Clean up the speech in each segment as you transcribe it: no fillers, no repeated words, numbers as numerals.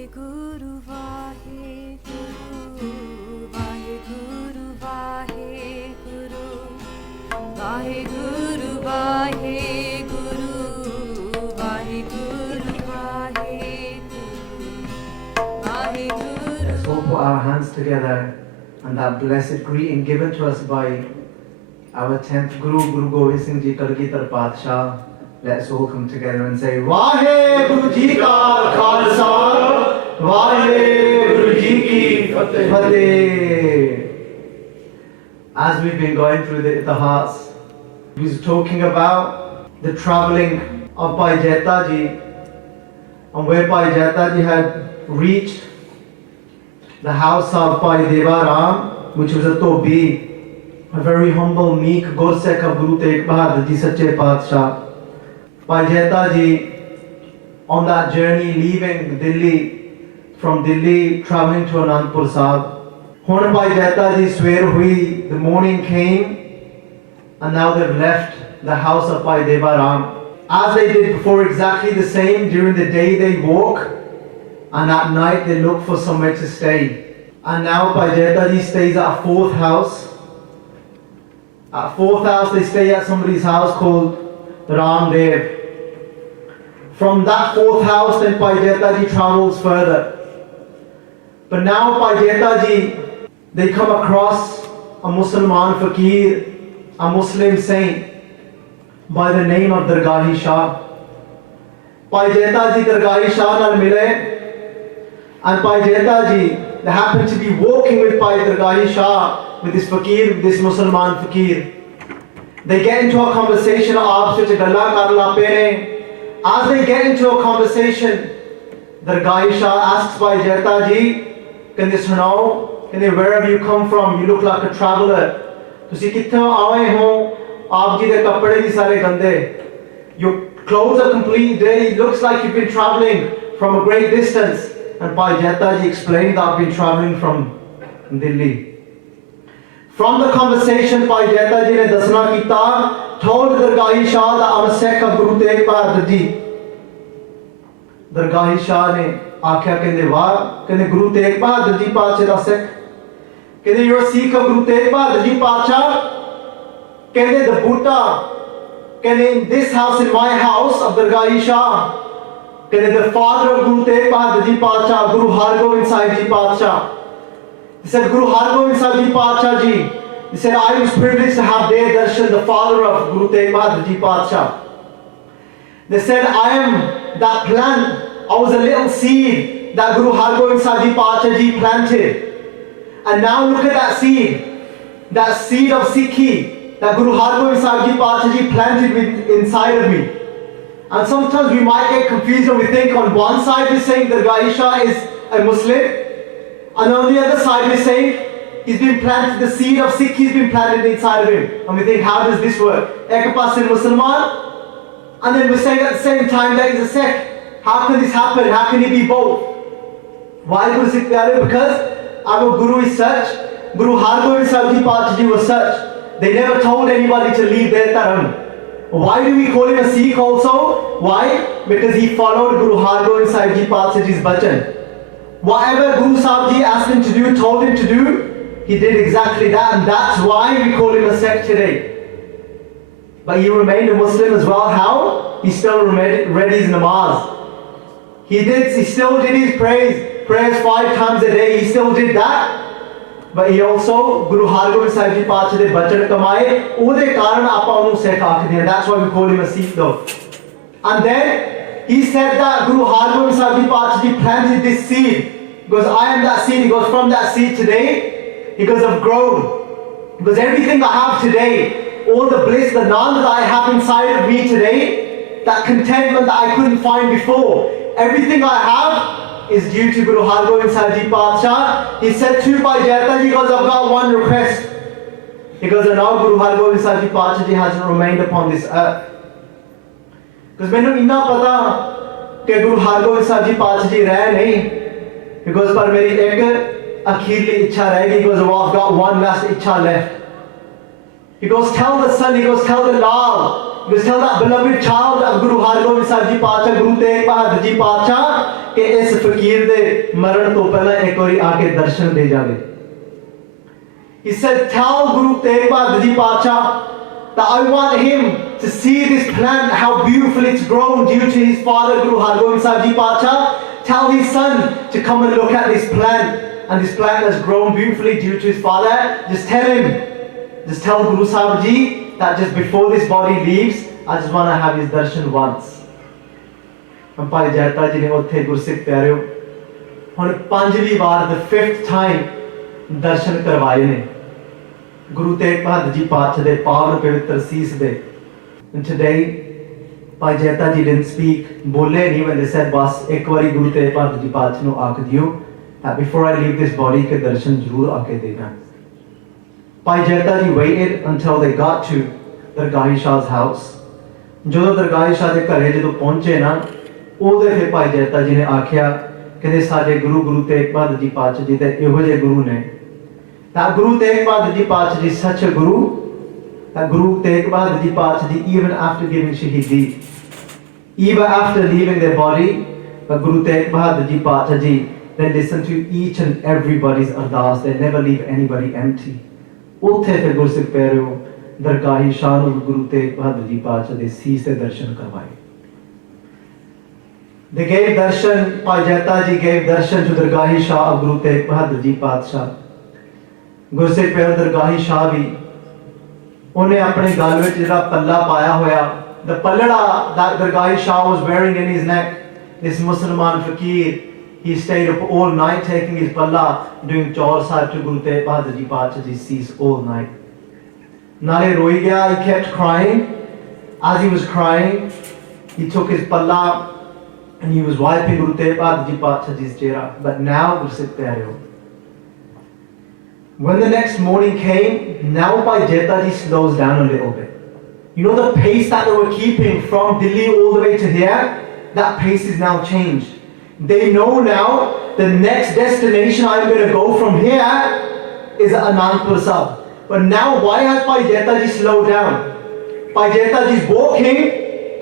Vaheguru Vaheguru Vaheguru Vaheguru Vaheguru Vaheguru Vaheguru Vaheguru. Let's all put our hands together and that blessed greeting given to us by our 10th Guru, Guru Gobind Singh Ji Calgary Padshah. Let's all come together and say Vaheguru Ji Ka Khalsa, Vaheguru Ji Ki Fateh. As we've been going through the hearts, we was talking about the travelling of Bhai Jeta Ji, and where Bhai Jeta Ji had reached the house of Bhai Deva Ram, which was a Tobi, a very humble, meek Gursekh of Guru Tegh Bahadur Ji Sache Padshah. Bhai Jeta Ji, on that journey leaving Delhi, from Delhi travelling to Anandpur Sahib. Hun Bhai Jeta Ji swear hui, the morning came, and now they've left the house of Bhai Deva Ram. As they did before, exactly the same. During the day they walk, and at night they look for somewhere to stay. And now Bhai Jeta Ji stays at a fourth house. At fourth house they stay at somebody's house called Ramdev. From that fourth house then Bhai Jeta Ji travels further. But now Bhai Jeta Ji, they come across a Musliman fakir, a Muslim saint by the name of Dargahi Shah. Bhai Jeta Ji Dargahi Shah nal mile, and Bhai Jeta Ji, they happen to be walking with Bhai Dargahi Shah, with this fakir, with this Musliman fakir. They get into a conversation, as they get into a conversation, Dargahi Shah asks Bhai Jeta Ji, Kande sunao, where have you come from? You look like a traveller. Tusi kitthon aaye ho? Aap ji de kapde bhi sare gande. Your clothes are completely dirty. It looks like you've been travelling from a great distance. And Bhai Jeta Ji explained that I've been travelling from Delhi. From the conversation, Bhai Jeta Ji ne dasna kita, told Dargahi Shah that I'm a Sikh of Guru Tegh Bahadur Ji. Dargahi Shah ne आख्या कहते वाह कहते गुरु तेग बहादुर जी पातशाह दा सिख कहते you're a Sikh of Guru Tegh Bahadur Ji Padshah कहते the Buddha कहते in this house, in my house of Dargahi Shah कहते the father of Guru Tegh Bahadur Ji Padshah, Guru Hargobind Singh Ji Padshah. He said Guru Hargobind Singh Ji Padshah Ji, he said I was privileged to have their darshan, the father of Guru Tegh Bahadur Ji Padshah. They said I am that plant, I was a little seed that Guru Hargobind Singh Ji Padshah Ji planted. And now look at that seed of Sikhi that Guru Hargobind Singh Ji Padshah Ji planted inside of me. And sometimes we might get confused when we think on one side we're saying Dargahi Shah is a Muslim, and on the other side we're saying he's been planted, the seed of Sikhi has been planted inside of him. And we think, how does this work? Ek paase Musliman, and then we're saying at the same time that he's a Sikh. How can this happen? How can he be both? Why Guru Sikh Pyare? Because our Guru is such, Guru Hargobind Singh Ji Padshah Ji was such. They never told anybody to leave their dharam. Why do we call him a Sikh also? Why? Because he followed Guru Hargobind Singh Ji Padshah Ji's bhajan. Whatever Guru Sahib Ji asked him to do, told him to do, he did exactly that, and that's why we call him a Sikh today. But he remained a Muslim as well. How? He still read his namaz. He still did his prayers 5 times a day. He still did that. But he also, Guru Hargobind Singh Ji Padshah de bachan kamaye, ude karan aapa onu Sikh aakhde hain. That's why we call him a Sikh though. And then he said that Guru Hargobind Singh Ji Padshah Ji planted this seed. Because I am that seed. He goes, from that seed today, because I've grown. Because everything I have today, all the bliss, the naan that I have inside of me today, that contentment that I couldn't find before, everything I have is due to Guru Hargobind Singh Ji Padshah. He said to Bhai Jeta Ji, because I've got one request. Because now Guru Hargobind Singh Ji Padshah Ji hasn't remained upon this earth. Because mainu inna pata ke Guru Hargobind Singh Ji Padshah Ji rahe nahi. Because par meri ek akhirli ichha rahegi, because I've got one last ichha left. He goes, tell the son, he goes, tell the Lal, just tell that beloved child of Guru Hargobind Sahib Ji Paatshah, Guru Tegh Bahadur Ji Paatshah, कि इस फकीर दे मरण तो पहला एक बारी आके दर्शन दे जावे. He said, tell Guru Tegh Bahadur Ji Paatshah that I want him to see this plant, how beautiful it's grown due to his father Guru Hargobind Sahib Ji Paatshah. Tell his son to come and look at this plant, and this plant has grown beautifully due to his father. Just tell him, just tell Guru Sahib Ji that just before this body leaves, I just want to have his darshan once. And Bhai Jayata Ji ne uthe Gursikh pyareo hun panjvi baar, the 5th time darshan karwaye ne Guru Tegh Bahadur Ji Paatshah de pavan pavitra sees de. And today Bhai Jayata Ji didn't speak, bole nahi when they said bas ek wari Guru Tegh Bahadur Ji Paatshah nu aak diyo that before I leave this body ke darshan zarur aake dena. Bhai Jayata Ji waited until they got to Dargahi Shah's house. ਜਦੋਂ ਦਰਗਾਹ ਸ਼ਾਹ ਦੇ ਘਰੇ ਜਦੋਂ ਪਹੁੰਚੇ ਨਾ, ਉਹਦੇ ਫਿਰ ਭਾਈ ਜੈਤਾ ਜੀ ਨੇ ਆਖਿਆ ਕਿ ਸਾਡੇ ਗੁਰੂ ਤੇਗ ਬਹਾਦਰ ਜੀ ਪਾਤਸ਼ਾਹ ਜੀ ਤੇ ਇਹੋ ਜਿਹੇ ਗੁਰੂ ਨੇ. That Guru Tegh Bahadur Ji Paatshah Ji is such a guru, that Guru Tegh Bahadur Ji Paatshah Ji, even after giving Shahidi, even after leaving their body, but Guru Tegh Bahadur Ji Paatshah Ji, they listen to each and everybody's ardas, they never leave anybody empty. ਉੱਥੇ ਫਿਰ ਗੁਰਸਿੱਖ ਪਿਆਰਿਓ ਦਰਗਾਹੀ ਸ਼ਾਹ ਨੂੰ ਗੁਰੂ ਤੇਗ ਬਹਾਦਰ ਜੀ ਪਾਤਸ਼ਾਹ ਦੇ ਸੀਸ ਦੇ ਦਰਸ਼ਨ ਕਰਵਾਏ. They gave darshan, Bhai Jayata Ji gave darshan to Dargahi Shah of Guru Tegh Bahadur Ji Paatshah. ਗੁਰਸਿੱਖ ਪਿਆਰਿਓ ਦਰਗਾਹੀ ਸ਼ਾਹ ਵੀ ਉਹਨੇ ਆਪਣੇ ਗਲ ਵਿੱਚ ਜਿਹੜਾ ਪੱਲਾ ਪਾਇਆ ਹੋਇਆ, the pallada that Dargahi Shah was wearing in his neck, this Musliman fakir, he stayed up all night taking his palla, doing chaur sahib to Guru Tegh Bahadur Ji Paatshah Ji cease all night. Nale roi gaya, he kept crying. As he was crying, he took his palla and he was wiping Guru Tegh Bahadur Ji Paatshah Ji's chehra. But now, Gursikh pyareo, when the next morning came, now Bhai Jayata Ji slows down a little bit. You know the pace that they were keeping from Delhi all the way to here? That pace is now changed. They know now the next destination I'm going to go from here is Anandpur Sahib. But now why has Bhai Jayata Ji slowed down? Bhai Jayata Ji is walking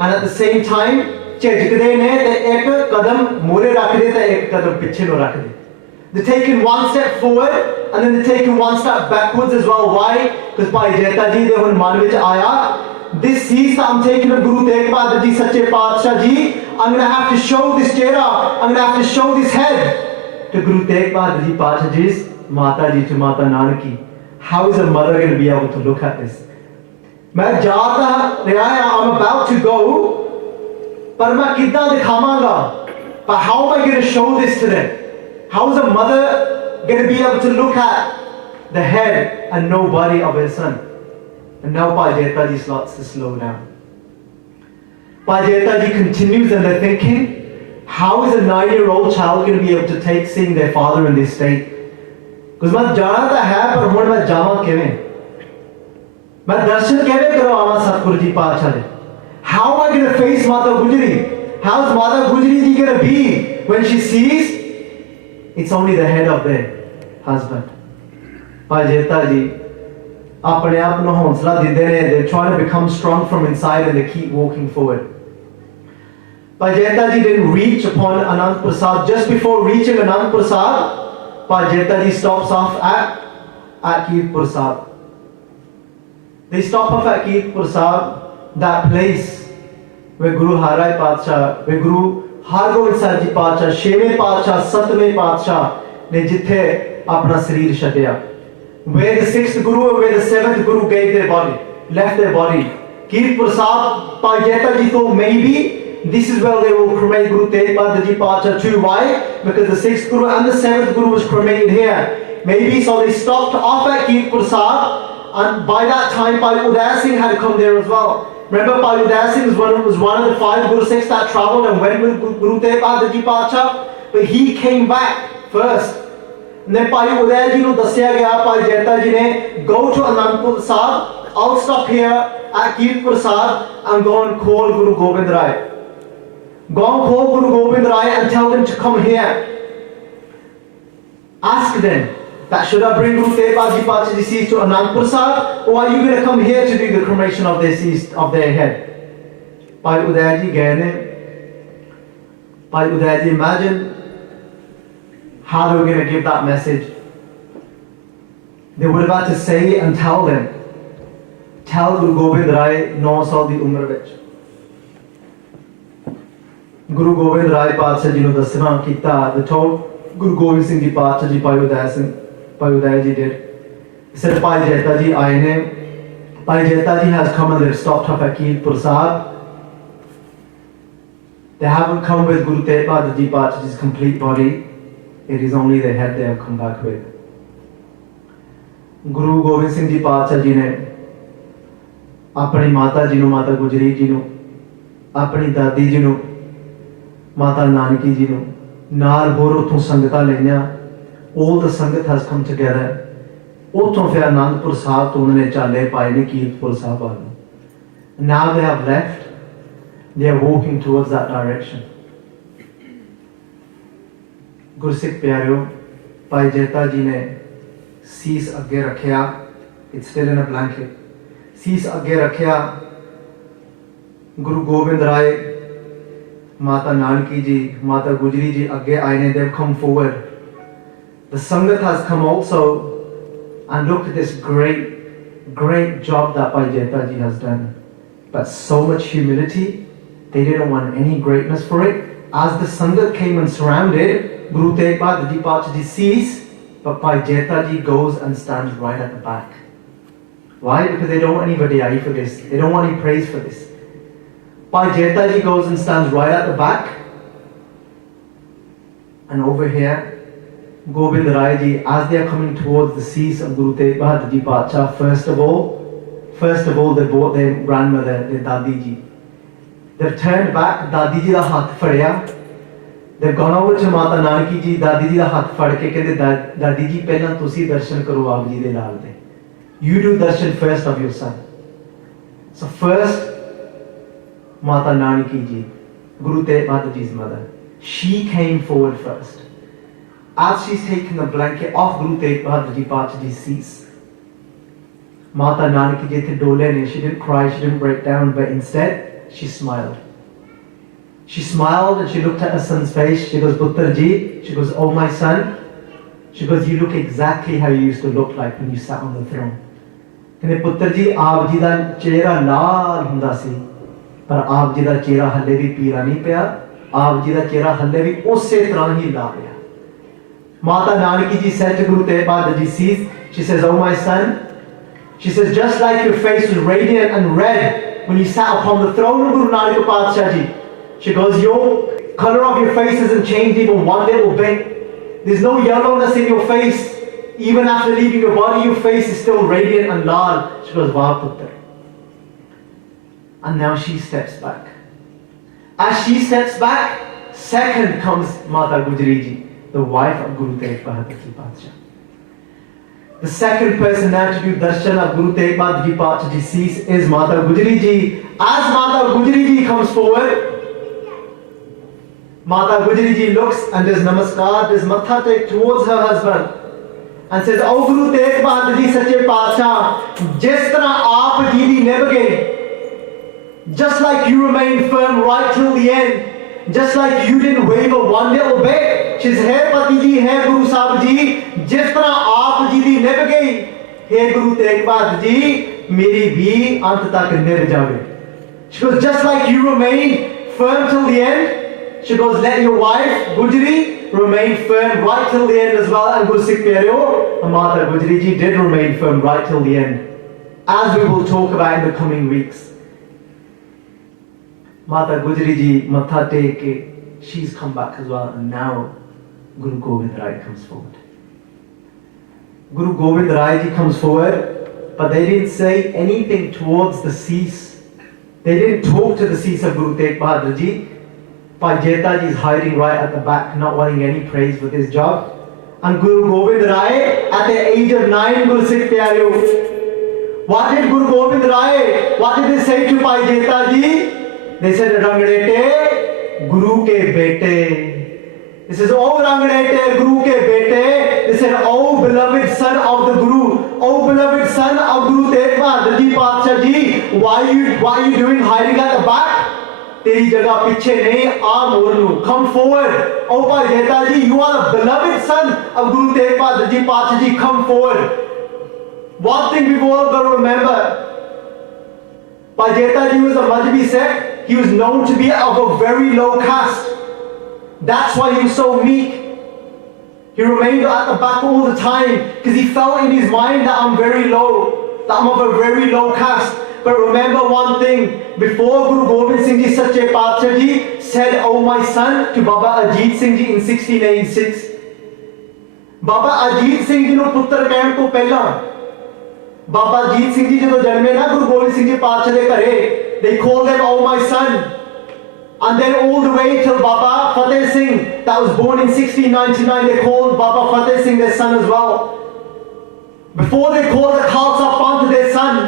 and at the same time ਝਿਜਕਦੇ ਨੇ ਤੇ ਇੱਕ ਕਦਮ ਮੂਹਰੇ ਰੱਖਦੇ ਤੇ ਇੱਕ ਕਦਮ ਪਿੱਛੇ ਨੂੰ ਰੱਖਦੇ. They're taking one step forward and then they're taking one step backwards as well. Why? Because Bhai Jayata Ji ਦੇ ਹੁਣ ਮਨ ਵਿੱਚ ਆਇਆ, this sees that I'm taking of Guru Tegh Bahadur Ji Sache Paatshah Ji, I'm going to have to show this chehra, I'm going to have to show this head to Guru Tegh Bahadur Ji Paatshah Ji's Mata Ji, to Mata Nanaki. How is a mother going to be able to look at this? मैं जाता रहा, I'm about to go, पर मैं कितना दिखावांगा? But how am I going to show this to them? How is a mother going to be able to look at the head and no body of her son? And now Bhai Jayata Ji starts to slow down. Bhai Jayata Ji continues and they're thinking, how is a 9-year-old child going to be able to take seeing their father in this state? Because मैं जाना तो है, पर हुण मैं जावां किवें? मैं दर्शन किवें करवावां सतगुरु जी पातशाह दे? How am I going to face Mata Gujri? How is Mata Gujri Ji going to be when she sees it's only the head of their husband? Bhai Jayata Ji अपने आप ਨੂੰ ਹੌਸਲਾ ਦਿੰਦੇ ਨੇ. They're trying to become strong from inside and they keep walking forward. Bhai Jayata Ji didn't reach upon Anandpur Sahib. Just before reaching Anandpur Sahib, Bhai Jayata Ji stops off at Kirtan Sahib. They stop off at Kirtan Sahib, that place where Guru Harai Paatshah, where Guru Hargobind Sahib Ji Paatshah, 6ਵੇਂ Paatshah, 7ਵੇਂ Paatshah ਨੇ ਜਿੱਥੇ ਆਪਣਾ ਸਰੀਰ ਛੱਡਿਆ. Where the 6th Guru and where the 7th Guru gave their body, left their body. Kirtan Sahib, Bhai Jayata Ji thought maybe this is where they will cremate Guru Tegh Bahadur Ji Paatshah too. Why? Because the 6th Guru and the 7th Guru was cremated here. Maybe so they stopped off at Kirtan Sahib, and by that time Bhai Uday Singh had come there as well. Remember, Bhai Uday Singh was one of the 5 Guru Sikhs that travelled and went with Guru Tegh Bahadur Ji Paatshah, but he came back first. And then Bhai Uday Ji nu ਦੱਸਿਆ ਗਿਆ, Bhai Jayata Ji ne, go to Anandpur Sahib, I'll stop here at Kirtan Sahib and go and call Guru Gobind Rai. Go and call Guru Gobind Rai and tell them to come here. Ask them, that should I bring Guru Tegh Bahadurji Pacha deceased to Anandpur Sahib, or are you going to come here to do the cremation of their deceased of their head? Bhai Uday ji gਏ ਨੇ. Bhai Uday ji, imagine how they were going to give that message. They would have had to say and tell them, tell Guru Gobind Rai 9 ਸਾਲ ਦੀ ਉਮਰ ਵਿੱਚ Guru Gobind Rai Pacha ji ਨੂੰ ਦੱਸਣਾ ਕੀਤਾ. They told Guru Gobind Singh ji Pacha ji, Bhai Uday ji did. He said, Bhai Jeta ji ਆਏ ਨੇ. Bhai Jeta ji has come and they've stopped up at Kirtan Sahib. They haven't come with Guru Tegh Bahadurji Pacha's complete body. It is only the head they have come back with. Guru Gobind Singh ji Pacha ji ne ਆਪਣੀ ਮਾਤਾ ਜੀ ਨੂੰ, ਮਾਤਾ ਗੁਜਰੀ ਜੀ ਨੂੰ, ਆਪਣੀ ਦਾਦੀ ਜੀ ਨੂੰ, ਮਾਤਾ ਨਾਨਕੀ ਜੀ ਨੂੰ, ਨਾਲ ਹੋਰ ਉੱਥੋਂ ਸੰਗਤਾਂ ਲਈਆਂ. All the ਸੰਗਤ has come together. ਉੱਥੋਂ ਫਿਰ ਅਨੰਦਪੁਰ ਸਾਹਿਬ ਤੋਂ ਉਹਨਾਂ ਨੇ ਚਾਲੇ ਪਾਏ ਨੇ ਕੀਰਤਪੁਰ ਸਾਹਿਬ ਵੱਲ ਨੂੰ. Now they have left. They are walking towards that direction. ਗੁਰਸਿੱਖ ਪਿਆਰਿਓ, ਭਾਈ ਜੇਤਾ ਜੀ ਨੇ ਸੀਸ ਅੱਗੇ ਰੱਖਿਆ. It's still in a blanket. ਸੀਸ ਅੱਗੇ ਰੱਖਿਆ. ਗੁਰੂ ਗੋਬਿੰਦ ਰਾਏ, ਮਾਤਾ ਨਾਨਕੀ ਜੀ, ਮਾਤਾ ਗੁਜਰੀ ਜੀ ਅੱਗੇ ਆਏ ਨੇ. They've come forward. The Sangat has come also, and look at this great job that Bhai Jeta ji has done. But so much humility, they didn't want any greatness for it. As the Sangat came and surrounded, Guru Tegh Bahadurji Pacha ji ceased, but Bhai Jeta ji goes and stands right at the back. Why? Because they don't want any vadiyai for this. They don't want any praise for this. Bhai Jeta ji goes and stands right at the back. And over here, Gobind Rai ji, as they are coming towards the cease of Guru Tegh Bahadurji Pacha, first of all, they brought their grandmother, their Dadi ji. They've turned back, Dadi ji da hath fadya. They've gone over to Mata Nanaki ji, Dadi ji da hath fad ke kehde, Dadi ji pehlan tusi darshan karo aap ji de laal de. You do darshan first of your son. So first, Mata Nanaki ji, Guru Tegh Bahadurji's mother, she came forward first. As she's taken the blanket off Guru Tegh Bahadurji Pacha's cease, Mata Nanaki ji the dole ne, she didn't cry, she didn't break down, but instead she smiled. She smiled and she looked at her son's face. She goes, Putter ji, she goes, oh my son, she goes, you look exactly how you used to look like when you sat on the throne. ਕਹਿੰਦੇ ਪੁੱਤਰ ਜੀ, ਆਪ ਜੀ ਦਾ ਚਿਹਰਾ ਲਾਲ ਹੁੰਦਾ ਸੀ, ਪਰ ਆਪ ਜੀ ਦਾ ਚਿਹਰਾ ਹੱਲੇ ਵੀ ਪੀਲਾ ਨਹੀਂ ਪਿਆ. ਆਪ ਜੀ ਦਾ ਚਿਹਰਾ ਹੱਲੇ ਵੀ ਉਸੇ ਤਰ੍ਹਾਂ ਹੀ ਲਾਲ ਹੈ. Mata Nanaki ji said to Guru Tegh Bahadurji ceased, she says, oh my son, she says, just like your face was radiant and red when you sat upon the throne of Guru Nanak Padshahi ji, she goes, your color of your face hasn't changed even one little bit. There's no yellowness in your face. Even after leaving your body, your face is still radiant and lal. She goes, wow, Putter. And now she steps back. As she steps back, second comes Mata Gujri ji, the wife of Guru Tegh Bahadurji Pacha. The second person now to do darshan of Guru Tegh Bahadurji Pacha ji cease is Mata Gujri ji. As Mata Gujri ji comes forward, Mata Gujri ji looks and does namaskar, does matha take towards her husband and says, oh Guru Tegh Bahadur ji Sache Pacha, jis tarah aap ji di nib gaye, just like you remained firm right till the end, just like you didn't waver one little bit. She says, hey Pati ji, hey Guru Sahib ji, jis tarah aap ji di nib gaye, hey Guru Tegh Bahadur ji, meri bhi ant tak nib jaave. She goes, just like you remained firm till the end, she goes, let your wife, Gujri, remain firm right till the end as well. And Gursikh Pyareo, Mata Gujri ji did remain firm right till the end, as we will talk about in the coming weeks. Mata Gujri ji, Matha Teke, she's come back as well. And now Guru Gobind Rai comes forward. Guru Gobind Rai ji comes forward, but they didn't say anything towards the cease. They didn't talk to the cease of Guru Tegh Bahadur ji. Bhai Jeta ji is hiding right at the back, not wanting any praise for this job. And Guru Gobind Rai, at the age of 9, Gursikh Pyareo, what did Guru Gobind Rai, what did they say to Bhai Jeta ji? They said, Rangdete, Guru ke bete. This is, oh Rangdete, Guru ke bete. They said, oh beloved son of the Guru, oh beloved son of Guru Tegh Bahadur Ji Paatshah Ji, why are you doing hiding at the back? तेरी जगह पीछे नहीं, आ मोड़ लो, come forward. Oh Bhai Jeta Ji, you are the beloved son of Guru Tegh Bahadur Ji Paatshah Ji, come forward. One thing we've all got to remember, Bhai Jeta Ji was a Majbi Sikh. He was known to be of a very low caste. That's why he was so meek. He remained at the back all the time because he felt in his mind that I'm very low, that I'm of a very low caste. But remember one thing, before Guru Gobind Singh Ji Sache Paatshah Ji said, oh my son, to Baba Ajit Singh Ji in 1686. Baba Ajit Singh Ji ਨੂੰ ਪੁੱਤਰ ਕਹਿਣ ਤੋਂ ਪਹਿਲਾਂ, Baba Ajit Singh Ji ਜਦੋਂ ਜਨਮੇ ਨਾ Guru Gobind Singh Ji Paatshah ਦੇ ਘਰੇ, they called him, oh my son. And then all the way till Baba Fateh Singh, that was born in 1699, they called Baba Fateh Singh their son as well. Before they called the Khalsa Panth their son,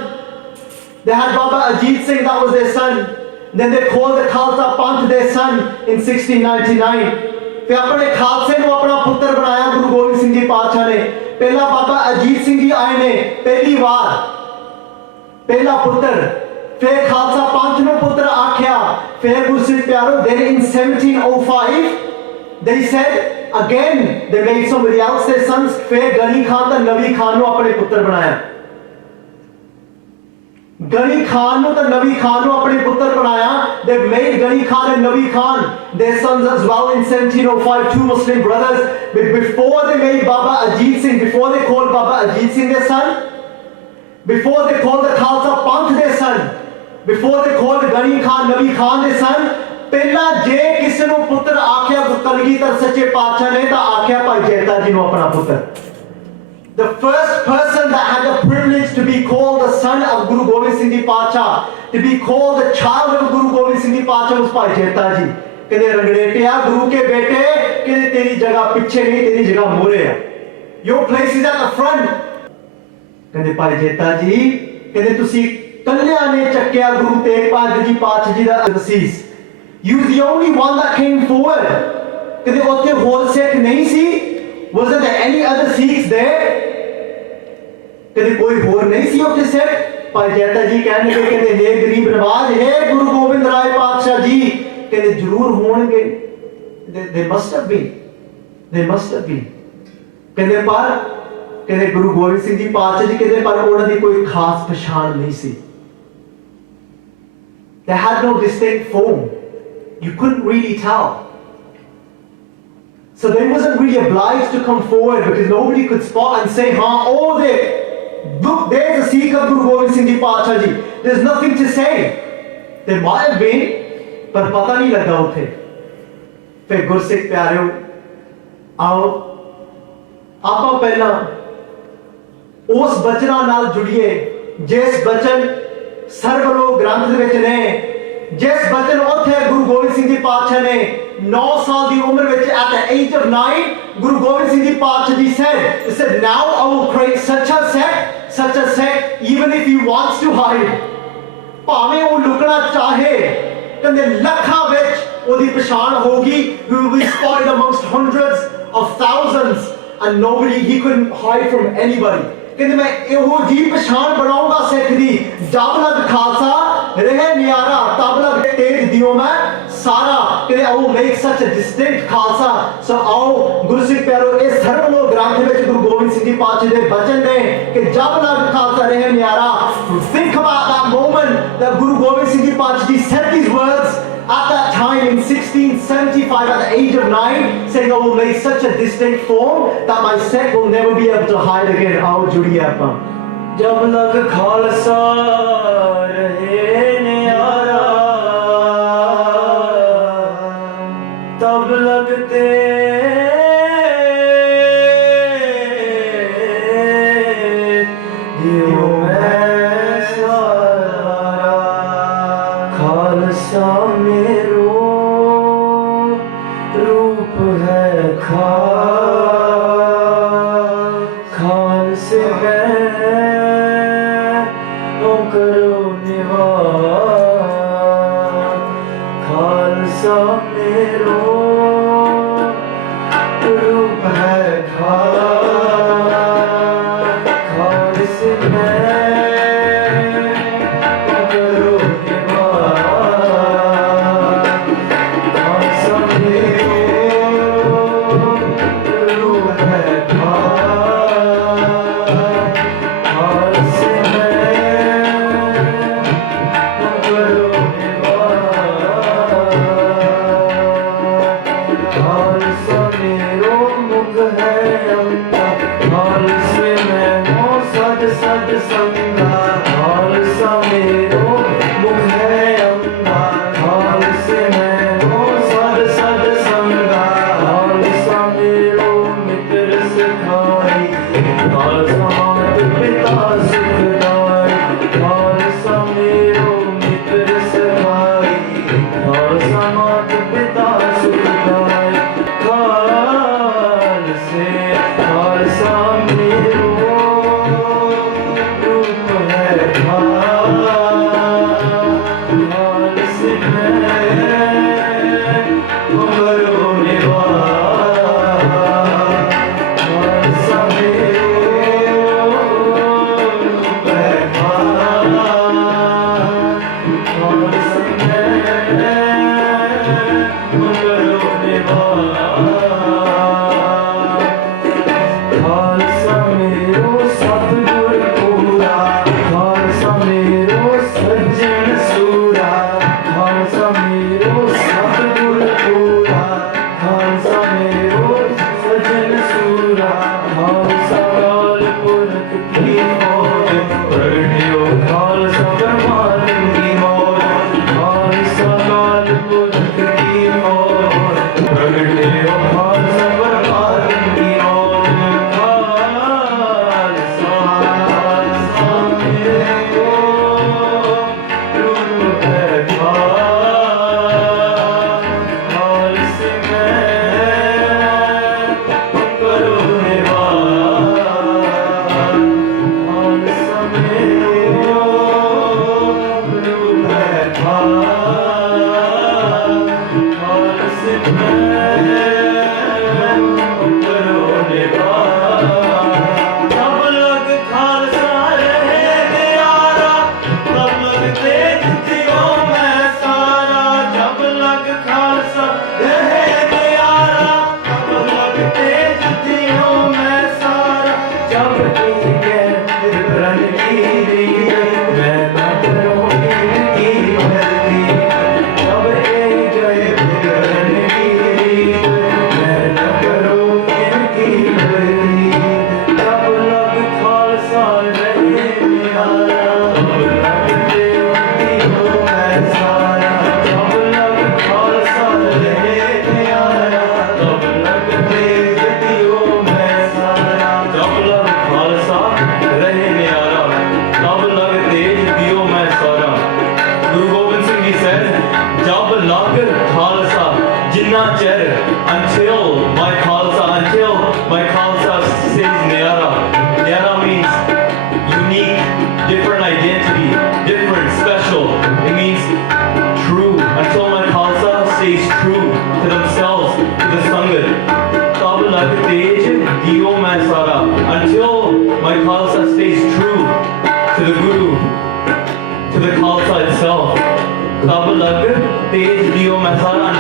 they had Baba Ajit Singh, that was their son. Then they called the Khalsa Panth their son in 1699. फिर अपने खालसे ਨੂੰ अपना पुत्र बनाया गुरु गोबिंद सिंह जी पातशाह ने. पहला बाबा अजीत सिंह जी आए ने पहली बार, पहला पुत्र. फिर खालसा पंथ ਨੂੰ पुत्र आख्या. फिर गुरसिख प्यारो, then in 1705 they said again they made somebody else their sons. फिर गनी खान ਤੇ नवी खान ਨੂੰ अपने पुत्र बनाया. गनी खान ਨੂੰ ਤੇ नवी खान ਨੂੰ अपने पुत्र बनाया. They made Gani Khan and Nabi Khan their sons as well in 1705, two Muslim brothers. But before they made Baba Ajit Singh, before they called Baba Ajit Singh their son, before they called the Khalsa Panth their son, before they called Gani Khan, Nabi Khan their son, ਪਹਿਲਾ ਜੇ ਕਿਸੇ ਨੂੰ ਪੁੱਤਰ ਆਖਿਆ ਕਲਗੀਧਰ ਸੱਚੇ ਪਾਤਸ਼ਾਹ ਨੇ ਤਾਂ ਆਖਿਆ ਭਾਈ ਜੈਤਾ ਜੀ ਨੂੰ ਆਪਣਾ ਪੁੱਤਰ. The first person that had the privilege to be called the son of Guru Gobind Singh Ji Paatshah, to be called the child of Guru Gobind Singh Ji Paatshah was Bhai Jeta Ji. कहते रंगड़ेटिया गुरु के बेटे, कहते तेरी जगह पीछे नहीं, तेरी जगह मोरे है. Your place is at the front. कहते भाई जेता जी, कहते तुसी कल्याण ने चक्किया गुरु तेग बहादुर जी पातशाह जी दा असीस. You was the only one that came forward. कहते उत्थे होर सिख नहीं सी. Wasn't there any other Sikhs there? कहते कोई होर नहीं सी उत्थे सिख. भाई जेता जी कहने के कहते हे गरीब नवाज, हे गुरु गोबिंद राय पातशाह जी, कहते जरूर होणगे. They must have been. They must have been. कहते पर कहते गुरु गोबिंद सिंह जी पातशाह जी कहते पर उन्हां दी कोई खास पहचान नहीं सी. They had no distinct form. You couldn't really tell. So they wasn't really obliged to come forward because nobody could spot and say, oh, look, there's a Sikh of Guru Gobind Singh Ji Paatshah Ji. There's nothing to say. There might have been, पर पता नहीं लगा उठे. फिर गुरसिख प्यारे आओ ਆਪਾਂ ਪਹਿਲਾਂ ਉਸ ਬਚਨਾਂ ਨਾਲ ਜੁੜੀਏ ਜਿਸ ਬਚਨ ਸਰਬਲੋ ਗ੍ਰੰਥ ਦੇ ਵਿੱਚ ਨੇ. ਜਿਸ ਬਚਨ ਉੱਥੇ ਗੁਰੂ ਗੋਬਿੰਦ ਸਿੰਘ ਜੀ ਪਾਤਸ਼ਾਹ ਨੇ 9 ਸਾਲ ਦੀ ਉਮਰ ਵਿੱਚ at the age of 9 Guru Gobind Singh ji ਪਾਤਸ਼ਾਹ ਜੀ said now I will create such a sect even if he wants to hide. ਭਾਵੇਂ ਉਹ ਲੁਕਣਾ ਚਾਹੇ, ਕਹਿੰਦੇ ਲੱਖਾਂ ਵਿੱਚ ਉਹਦੀ ਪਛਾਣ ਹੋਗੀ. He will be spotted amongst hundreds of thousands and nobody, he couldn't hide from anybody. ਕਹਿੰਦੇ ਮੈਂ ਇਹੋ ਜੀ ਪਛਾਣ ਬਣਾਉਂਗਾ ਸਿੱਖ ਦੀ, ਜਬ ਲਗ ਖਾਲਸਾ ਰਹੇ ਨਿਆਰਾ ਤਬ ਲਗ ਤੇਜ ਦਿਓ ਮੈਂ ਸਾਰਾ. ਕਹਿੰਦੇ I will make such a distinct Khalsa. So ਆਓ ਗੁਰਸਿੱਖ ਪਿਆਰੋ ਇਸ ਸਰਬਲੋ ਗ੍ਰੰਥ ਵਿੱਚ ਗੁਰੂ ਗੋਬਿੰਦ ਸਿੰਘ ਜੀ ਪਾਤਸ਼ਾਹ ਦੇ ਬਚਨ ਨੇ ਕਿ ਜਬ ਲਗ ਖਾਲਸਾ ਰਹੇ ਨਿਆਰਾ. Think about that moment that Guru Gobind Singh Ji Paatshah ji said these words at that time in 1675 at the age of 9, saying I will make such a distinct form that my sect will never be able to hide again. Aao judiye aapa. जब लग खालसा रहे न्यारा, तब लगते दियो मैं सारा. खालसा मेरो रूप है खालसे है करो निवार. खालसा मेरो रूप है Khalsa.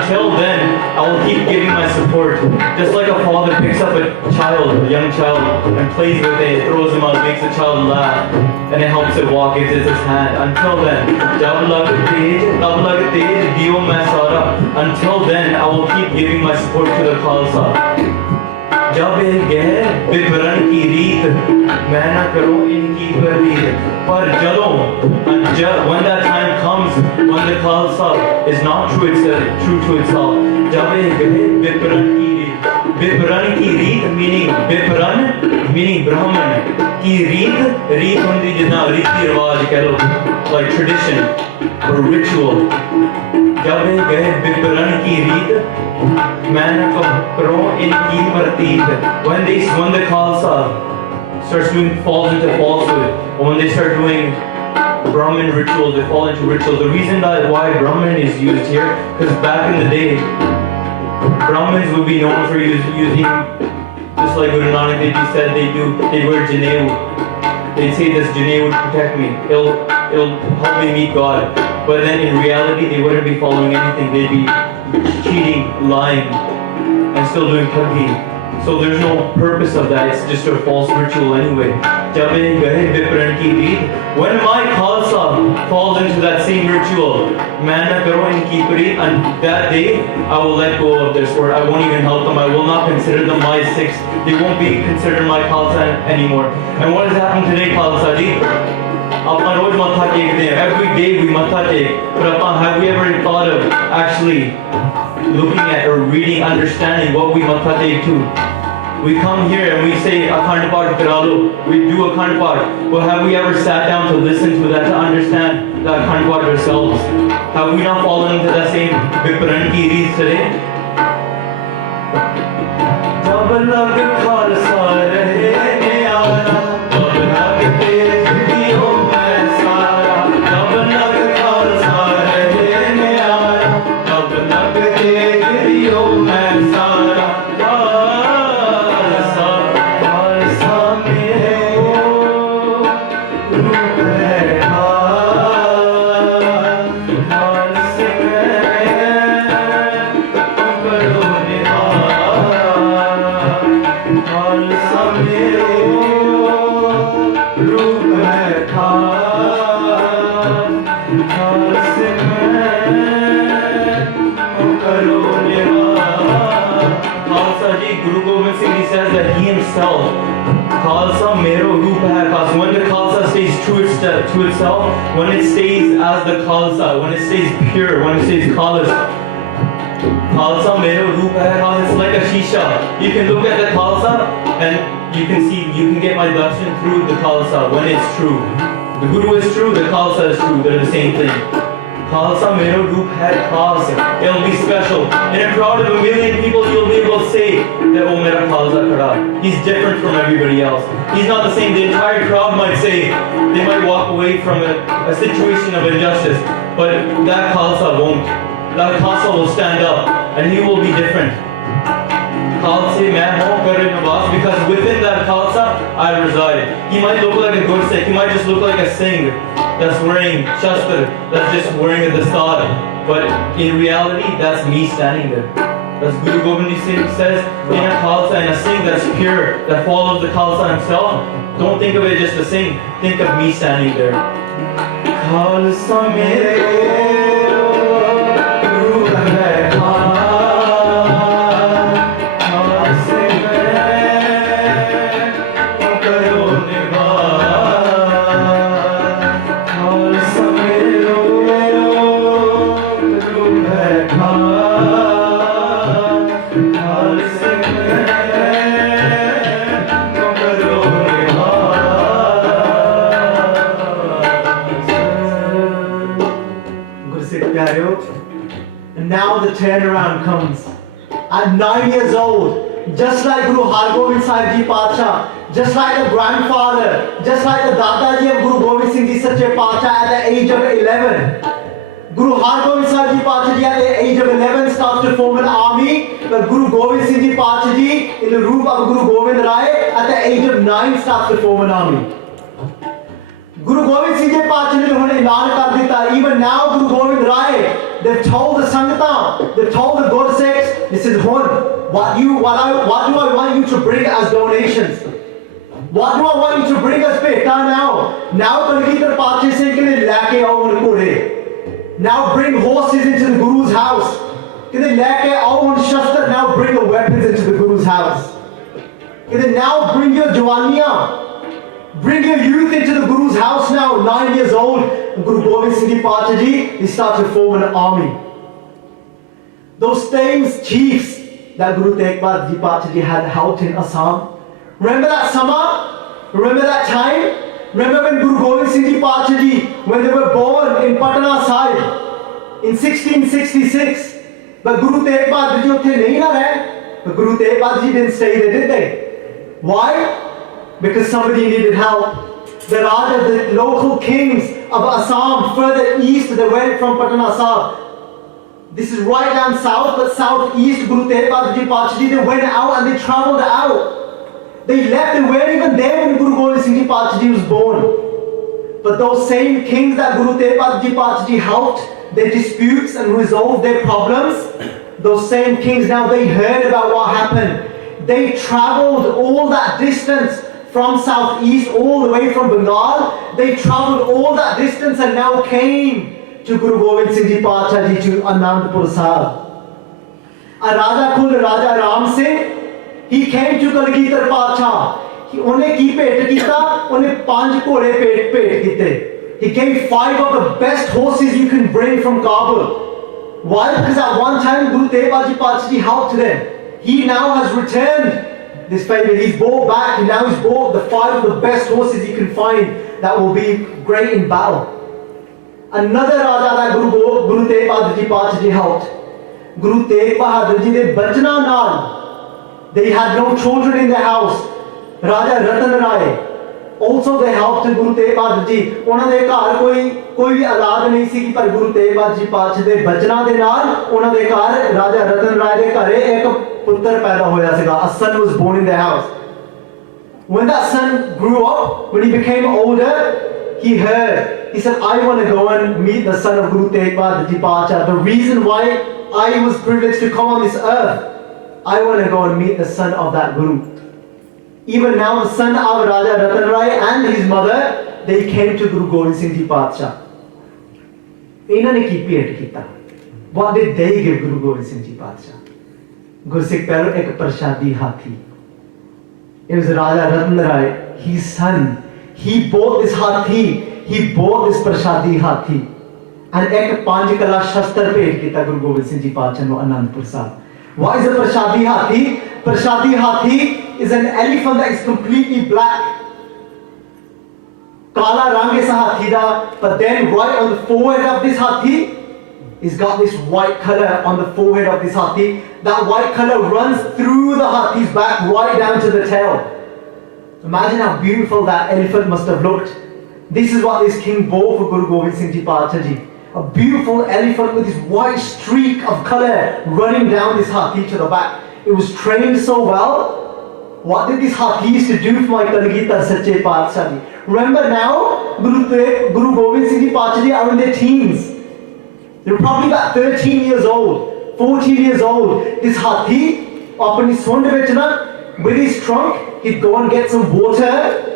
Until then, I will keep giving my support. Just like a father picks up a young child, and plays with it, throws him out, makes the child laugh, and it helps it walk, gives it his hand. Until then, until then, I will keep giving my support to the Khalsa. जब गए विवरण की रीत मैं न करूं इनकी प्रतीत पर जलों when that time comes when the Khalsa is not true to itself जब गए विवरण की रीत meaning Brahman की रीत होती जितना रीति रिवाज कह लो like tradition or ritual जब गए विवरण की रीत मैं न करूं इनकी प्रतीत when the Khalsa falls into falsehood or when they start doing Brahmin rituals, they fall into rituals. The reason why Brahmin is used here, because back in the day, Brahmins would be known for using, just like Guru Nanak Dev Ji said, they wear Janevu. They'd say this Janevu would protect me, it'll help me meet God. But then in reality, they wouldn't be following anything. They'd be cheating, lying, and still doing thuggy. So there's no purpose of that. It's just a false ritual anyway. When my Khalsa falls into that same ritual, and that day I will let go of their sword. I won't even help them. I will not consider them my Sikhs. They won't be considered my Khalsa anymore. And what has happened today, Khalsa ji? Every day we matha take. But have we ever thought of actually looking at or reading, understanding what we matha take to? We come here and we say Akhand Path Karalo. We do Akhand Path. But have we ever sat down to listen to that, to understand the Akhand Path ourselves? Have we not fallen into that same Viparan ki reet today? Jab lag khalsa rahe niyara, jab lag tez diyo main sara, jab lag khalsa rahe niyara, jab lag tez diyo main sara. Guru Gobind Singh says that he himself, Khalsa Mero Roop Hai Khalsa. When the Khalsa stays true to itself, when it stays as the Khalsa, when it stays pure, when it stays Khalis, Khalsa Mero Roop Hai Khalsa. It's like a shisha. You can look at the Khalsa and you can get my darshan through the Khalsa when it's true. The Guru is true, the Khalsa is true. They're the same thing. Khalsa Mero Roop Hai Khalsa. It'll be special. In a crowd of 1 million people, you'll be able to say that oh Mera Khalsa Khada. He's different from everybody else. He's not the same. The entire crowd might say, they might walk away from a situation of injustice. but that Khalsa won't. That Khalsa will stand up and he will be different. Khalsa mein hoon kar nivas, because within that Khalsa I reside. He might look like a Gursikh, he might just look like a Singh that's wearing Shastra, that's just wearing a dastar. But in reality, that's me standing there. As Guru Gobind Singh says, in a Khalsa and a Singh that's pure, that follows the Khalsa himself, don't think of it just a Singh, think of me standing there. Khalsa mere Guru hai Khalsa mein karo nivas. Khalsa mere Guru hai Khalsa mein karo Gursikh pyareo. And now the turnaround comes. At 9 years old, just like Guru Hargobind Sahib Ji Pacha, just like the grandfather, just like the Dadaji of Guru Gobind Singh Ji Sache Pacha at the age of 11, Guru Hargobind Sahib Ji Pacha Ji at the age of 11 starts to form an army, but Guru Gobind Singh Ji Pacha Ji in the room of Guru Gobind Rai at the age of 9 starts to form an army. Guru Gobind Singh Ji Pacha ne hone ऐलान कर दिता, even now Guru Gobind Rai, they've told the Sangatan, they've told the Gursikhs, this is what do I want you to bring as donations? What do I want you to bring as beta now? Now Balgit Pacha Singh ke liye leke aao hun kore. Now bring horses into the Guru's house. Ke liye leke aao hun shastra, now bring the weapons into the Guru's house. Ke liye now bring your jawaniyan. Bring your youth into the Guru's house now, 9 years old. Guru Gobind Singh Ji Pacha Ji, they start to form an army. Those same chiefs that Guru Tegh Bahadar Ji Pacha Ji had helped in Assam. Remember that summer? Remember that time? Remember when Guru Gobind Singh Ji Pacha Ji, when they were born in Patna Sahib in 1666. But Guru Tegh Bahadar Ji utthe nahi na rahe. But Guru Tegh Bahadar Ji didn't stay there, did they? Why? Because somebody needed help. The Raja, the local kings of Assam, further east, they went from Patna Sahib. This is right down south, but southeast, Guru Tegh Bahadar Ji Pacha Ji, they went out and they travelled out. They left, they weren't even there when Guru Gobind Singh Ji Pacha Ji was born. But those same kings that Guru Tegh Bahadar Ji Pacha Ji helped their disputes and resolved their problems, those same kings, now they heard about what happened. They travelled all that distance from southeast, all the way from Bengal. They travelled all that distance and now came to Guru Gobind Singh Ji Pacha Ji to Anandpur Sahib. And Raja Kul Raja Ram Singh, he came to Kalgita Pacha. Unhe ki pet kita, unhe 5 घोड़े pet kite. He gave 5 of the best horses you can bring from Kabul. Why? Because at one time Guru Tegh Bahadar Ji Pacha Ji helped them. He now has returned this favor. He's bought back, and now he's bought the 5 of the best horses he can find that will be great in battle. Another Raja that Guru Tegh Bahadar Ji Pacha Ji helped. Guru Tegh Bahadar Ji de Bajna Nal. They had no children in their house. Raja Ratan Rai. Also they helped Guru Tegh Bahadar Ji. ਉਹਨਾਂ ਦੇ ਘਰ ਕੋਈ ਵੀ ਔਲਾਦ ਨਹੀਂ ਸੀ, ਪਰ Guru Tegh Bahadar Ji Pacha ਦੇ ਬਚਨਾਂ ਦੇ ਨਾਲ ਉਹਨਾਂ ਦੇ ਘਰ ਰਾਜਾ ਰਤਨ ਰਾਏ ਦੇ ਘਰੇ ਇੱਕ ਪੁੱਤਰ ਪੈਦਾ ਹੋਇਆ ਸੀਗਾ. A son was born in their house. When that son grew up, when he became older, he said, I want to go and meet the son of Guru Tegh Bahadar Ji Pacha. The reason why I was privileged to come on this earth, I want to go and meet the son of that Guru. Even now, the son of Raja Ratan Rai and his mother, they came to Guru Gobind Singh Ji Pacha. Inna ne ki bhet kita. What did they give Guru Gobind Singh Ji Pacha? Gursikh Pyareo, ek prashadi hathi. It was Raja Ratan Rai, his son. He bought this hathi. He bought this prashadi hathi. And ek 5 kala shastar bhet kita Guru Gobind Singh Ji Pacha no Anandpur Sahib. What is a prashadi hathi? Prashadi hathi is an elephant that is completely black. Kala rang is hathi da, but then right on the forehead of this hathi, he's got this white color on the forehead of this hathi. That white color runs through the hathi's back right down to the tail. Imagine how beautiful that elephant must have looked. This is what this king bought for Guru Gobind Singh Ji Pacha Ji. a beautiful elephant with this white streak of color running down this hathi to the back. It was trained so well. What did these hathis to do for my Kalgita Sache Paatshah? Remember now, Guru Gobind Singh Ji Paatshah are in their teens. They're probably about 13 years old, 14 years old. This hathi, with his trunk, he'd go and get some water.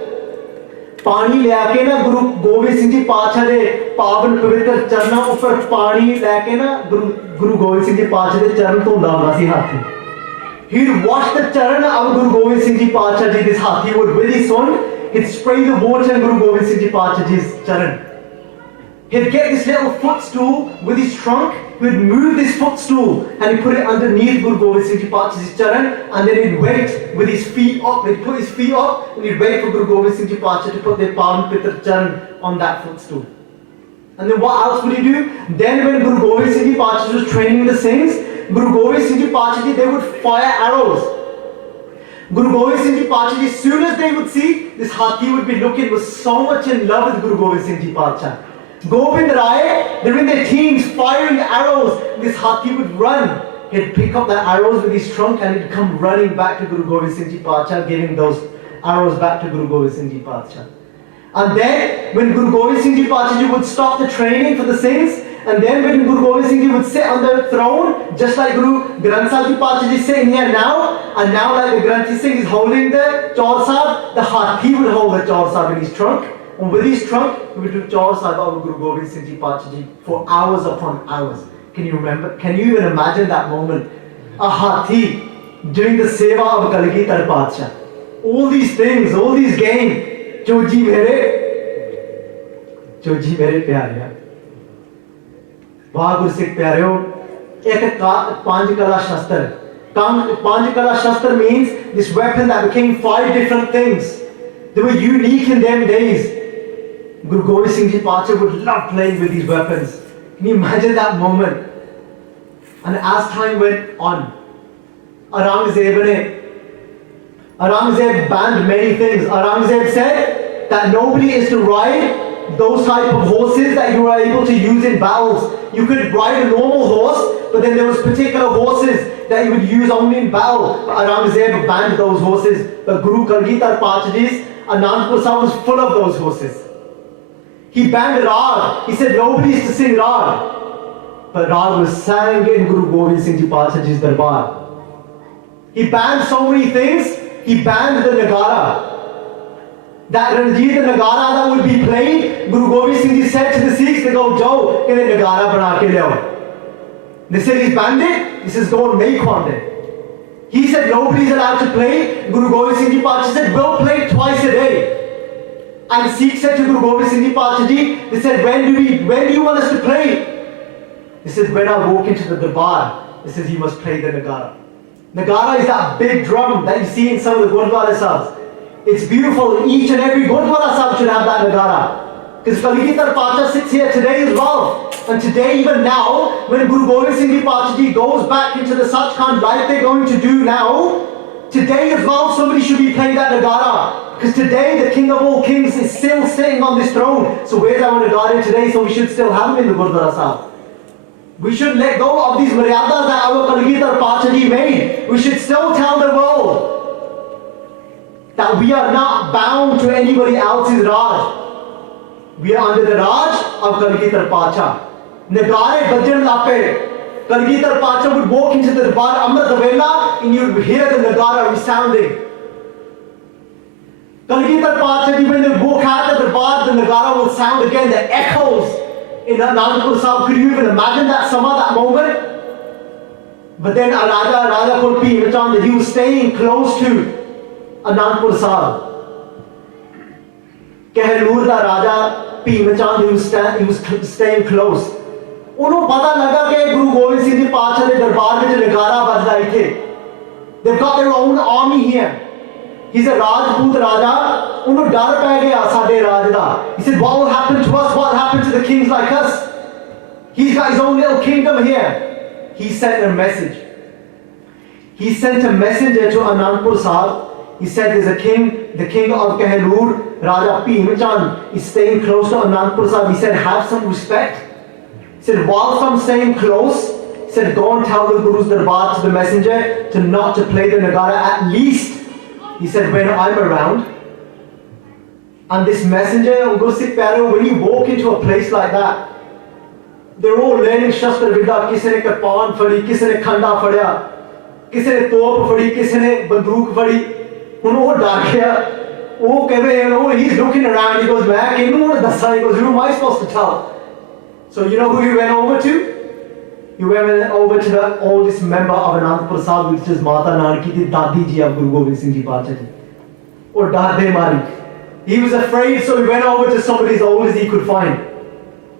पानी लेके ना गुरु गोबिंद सिंह जी पातशाह दे पावन पवित्र चरणों ऊपर पानी लेके ना गुरु गोबिंद सिंह जी पातशाह दे चरण धोंदा हुंदा सी हाथी. He'd wash the charan of Guru Gobind Singh Ji Paatshah Ji. This hathi would with his son, he'd spray the water in Guru Gobind Singh Ji Paatshah Ji's charan. He'd get this little footstool with his trunk, he would move this footstool and he'd put it underneath Guru Gobind Singh Ji Paatshah's charan, and then he'd wait with his feet up. He'd put his feet up and he'd wait for Guru Gobind Singh Ji Paatshah to put their Pavan Pitra charan on that footstool. And then what else would he do? Then when Guru Gobind Singh Ji Paatshah was training the Singhs, Guru Gobind Singh Ji Paatshah Ji, they would fire arrows. Guru Gobind Singh Ji Paatshah Ji, as soon as they would see, this hathi would be looking, was so much in love with Guru Gobind Singh Ji Paatshah. Gobind Rai, they're in their teens firing arrows. This hathi would run. He'd pick up the arrows with his trunk and he'd come running back to Guru Gobind Singh Ji Paatshah, giving those arrows back to Guru Gobind Singh Ji Paatshah. And then when Guru Gobind Singh Ji Paatshah Ji would stop the training for the Singhs, and then when Guru Gobind Singh Ji would sit on the throne, just like Guru Granth Sahib Ji Paatshah Ji is sitting here now, and now like the Granthi Singh is holding the Chaur Sahib, the hathi would hold the Chaur Sahib in his trunk, and with his trunk, he would do Chaur Sahib of Guru Gobind Singh Ji Paatshah Ji for hours upon hours. Can you remember? Can you even imagine that moment? A hathi doing the seva of Kalgita Paatshah. All these things, all these games. Choji mere pyare. वाह गुरु सिख प्यारे हो एक पांच कला शस्त्र पांच कला शस्त्र means this weapon that became 5 different things. They were unique in them days. Guru Gobind Singh Ji Paatshah would love playing with these weapons. Can you imagine that moment? And as time went on, Aurangzeb banned many things. Aurangzeb said that nobody is to ride those type of horses that you are able to use in battles. You could ride a normal horse, but then there was particular horses that you would use only in battle. Aurangzeb banned those horses. But Guru Kalgita Paatshah Ji's Anandpur Sahib was full of those horses. He banned Rag. He said nobody is to sing Rag. But Rag was sang in Guru Gobind Singh Ji Paatshah Ji's Darbar. He banned so many things. He banned the Nagara. That Ranjit Nagara that would be played, Guru Gobind Singh Ji said to the Sikhs, they go, Jao, ke Nagara bana ke leo. They said he's banned it. He says, go and make one then. He said nobody's allowed to play. Guru Gobind Singh Ji Paatshah said, we'll play twice a day. And the Sikhs said to Guru Gobind Singh Ji Paatshah Ji, they said, when do you want us to play? He says, when I walk into the Darbar, he says, you must play the Nagara. Nagara is that big drum that you see in some of the Gurdwara Sahibs. It's beautiful. Each and every Gurdwara Sahib should have that Nagara. Because Kalgita Paatshah sits here today as well. And today, even now, when Guru Gobind Singh Ji Paatshah Ji goes back into the Sachkhand like they're going to do now, today as well somebody should be playing that Nagara. Because today the King of all Kings is still sitting on this throne. So where's our Nagara today? So we should still have him in the Gurdwara Sahib. We should let go of these maryadas that our Kalgita Paatshah Ji made. We should still tell the world that we are not bound to anybody else's Raj. We are under the Raj of Kalgita Paatshah. Nagare bajan lape. Kalgita Paatshah would walk into the Darbar Amrit Vela and you would hear the Nagara resounding. Kalgita Paatshah Ji, when they walk out the Darbar, the Nagara will sound again, the echoes in Anandpur Sahib. Could you even imagine that moment? But then Raja Kulpi Machand, he was staying close to Anandpur Sahib. Kehlur da Raja Bhim Chand, he was staying close. Unho pata laga ke Guru Gobind Singh Ji Paatshah de darbar vich Nagara bajda ithe. They've got their own army here. He's a Rajput Raja. Unho dar pੈ gaya sade Raj da. He said, what will happen to us? What will happen to the kings like us? He's got his own little kingdom here. He sent a message. He sent a messenger to Anandpur Sahib. He said there's a king, the king of Kehlur, Raja Bhim Chand, is staying close to Anandpur Sahib. He said, have some respect. He said, whilst I'm staying close, he said, go and tell the Guru's Darbar to the messenger to not to play the Nagara, at least, he said, when I'm around. And this messenger, Guru Sikh Pyareo, when you walk into a place like that, they're all learning Shastra Vidya. Kisi ne Kirtan fadi, kisi ne Khanda fadya, kisi ne Top fadi, kisi ne Bandook fadi. Hun oh dar gaya. Oh, he's looking around, he goes, man, he goes, who am I supposed to tell? So you know who he went over to? He went over to the oldest member of Anandpur Sahib, which is Mata Nanaki, the Dadi ji of Guru Gobind Singh ji Pacha ji. Or Dade Mari. He was afraid, so he went over to somebody as old as he could find.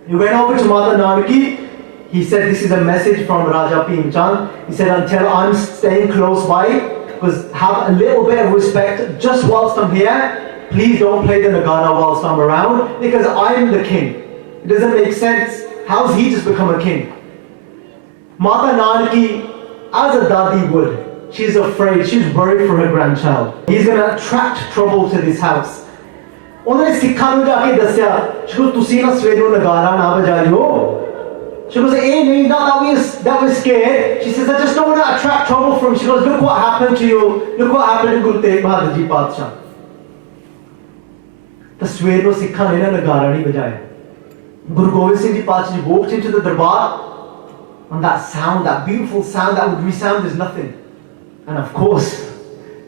He went over to Mata Nanaki. He said, this is a message from Raja Bhim Chand. He said, until I'm staying close by, because have a little bit of respect just whilst I'm here. Please don't play the Nagara whilst I'm around, because I'm the king. It doesn't make sense. How's he just become a king? Mata Nanaki, as a Dadi would, she's afraid, she's worried for her grandchild. He's going to attract trouble to this house. उन्होंने सिखा ਨੂੰ ਜਾ ਕੇ ਦੱਸਿਆ ਸ਼ੁਰੂ ਤੁਸੀਂ ਨਾ ਸਵੇਰ ਨੂੰ ਨਗਾਰਾ ਨਾ ਵਜਾਇਓ. She goes, hey, no, that was scared. She says, I just don't want to attract trouble from. She goes, look what happened to you. Look what happened to Guru Tegh Bahadur Ji Padshah. The swear no Sikha ne na nagara nahi bajaya. Guru Gobind Singh Ji Padshah Ji walked into the darbar, and that sound, that beautiful sound that would resound is nothing. And of course,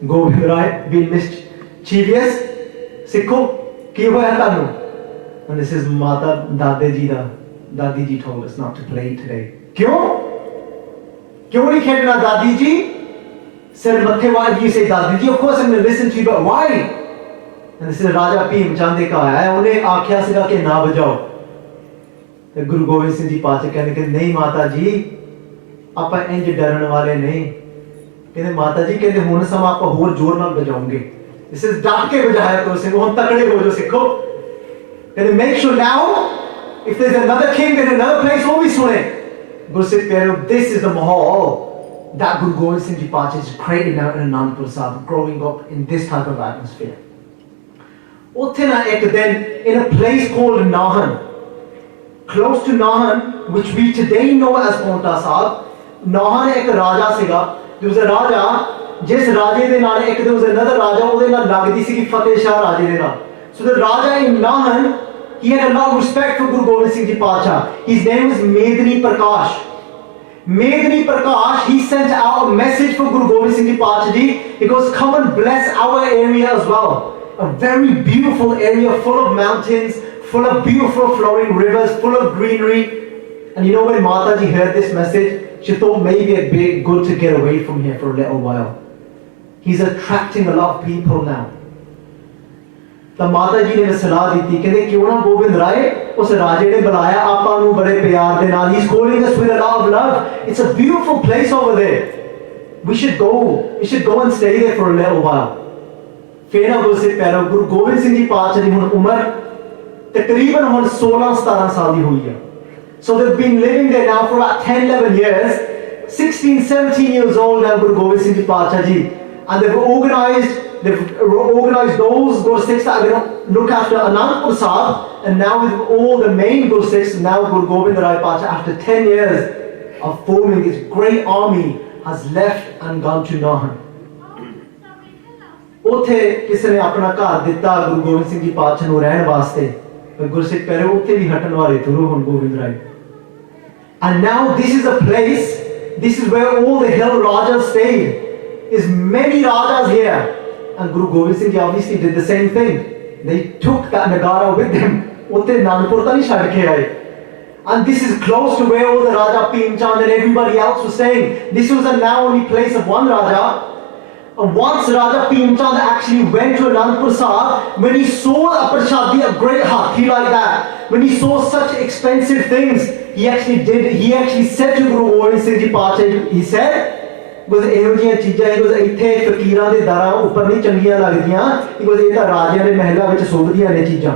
Gobind Rai being mischievous, Sikho, ki hoya tanu? And this is Mata Dade Ji da. Dadi ji told us not to play today. Kyun? Kyun nahi khelna Dadi ji? Said Mathe, why do you say Dadi ji? Of course I'm going to listen to you, but why? And this is Raja Bhim Chand ka aaya. Unhe aakhya siga ke na bajao. The Guru Gobind Singh Ji Pacha कहने के नहीं माता जी, आपा इंज डरन वाले नहीं. कहने माता जी कहने हुन सम आपा होर जोर नाल बजाओगे. This is डांट के बजाया करो सिंह, हम तकड़े हो जो सिखो. कहने make sure now. If there's another king in another place, वो भी सुने. Guru Sikh Pyareo, this is the mahal that Guru Gobind Singh Ji Pacha is creating out in Anandpur Sahib, growing up in this type of atmosphere. Uthe na ek din, in a place called Nahan, close to Nahan, which we today know as Paonta Sahib, Nahan ek raja siga. There was a raja, jis raje de naal ek there was another raja, ਉਹਦੇ ਨਾਲ ਲੱਗਦੀ ਸੀ Fateh Shah raje de naal. So the raja in Nahan, he had a lot of respect for Guru Gobind Singh Ji Pacha. His name was Medani Prakash. Medani Prakash, he sent out a message for Guru Gobind Singh Ji Pacha Ji. He goes, come and bless our area as well. A very beautiful area full of mountains, full of beautiful flowing rivers, full of greenery. And you know when Mataji heard this message, she thought maybe it'd be good to get away from here for a little while. He's attracting a lot of people now. ਤਾਂ ਮਾਤਾ ਜੀ ਨੇ ਸਲਾਹ ਦਿੱਤੀ ਕਹਿੰਦੇ ਕਿਉਂ ਨਾ ਗੋਬਿੰਦ ਰਾਏ ਉਸ ਰਾਜੇ ਨੇ ਬੁਲਾਇਆ ਆਪਾਂ ਨੂੰ ਬੜੇ ਪਿਆਰ ਦੇ ਨਾਲ. He's calling us with a lot of love. It's a beautiful place over there. We should go and stay there for a little while. ਫਿਰ ਨਾ ਗੁਰੂ ਸਿੱਖ ਪਿਆਰੋ ਗੁਰੂ ਗੋਬਿੰਦ ਸਿੰਘ ਜੀ ਪਾਤਸ਼ਾਹ ਦੀ ਹੁਣ ਉਮਰ ਤਕਰੀਬਨ ਹੁਣ 16-17 ਸਾਲ ਦੀ ਹੋਈ ਹੈ. So they've been living there now for about 10-11 years. 16-17 years old now Guru Gobind Singh Ji Pacha Ji, and they've organized those Guru Sikhs that are going to look after Anandpur Sahib, and now with all the main Guru Sikhs, now Guru Gobind Rai Pacha, after 10 years of forming this great army, has left and gone to Nahan. ਉੱਥੇ ਕਿਸੇ ਨੇ ਆਪਣਾ ਘਰ ਦਿੱਤਾ ਗੁਰੂ ਗੋਬਿੰਦ ਸਿੰਘ ਜੀ ਪਾਤਸ਼ਾਹ ਨੂੰ ਰਹਿਣ ਵਾਸਤੇ, ਪਰ ਗੁਰਸਿੱਖ ਪਿਆਰੇ ਉੱਥੇ ਵੀ ਹਟਣ ਵਾਲੇ ਤੁਰੋ ਹੁਣ Gobind Rai. And now this is a place, this is where all the hill Rajas stayed. There's many Rajas here. And Guru Gobind Singh Ji obviously did the same thing. They took that Nagara with them. Utte Nanpur ta nahi chhad ke aaye. And this is close to where all the Raja Bhim Chand and everybody else was staying. This was a now only place of one Raja. And once Raja Bhim Chand actually went to Anandpur Sahib, when he saw a prashadi, a great hathi like that, when he saw such expensive things, he actually said to Guru Gobind Singh Ji Pacha, he said, because ਇਹੋ ਜਿਹੀਆਂ ਚੀਜ਼ਾਂ ਇਹ ਇੱਥੇ ਫਕੀਰਾਂ ਦੇ ਦਰਾਂ ਉੱਪਰ ਨਹੀਂ ਚੰਗੀਆਂ ਲੱਗਦੀਆਂ, because ਇਹ ਤਾਂ ਰਾਜਿਆਂ ਦੇ ਮਹਿਲਾਂ ਵਿੱਚ ਸੋਭਦੀਆਂ ਨੇ ਚੀਜ਼ਾਂ.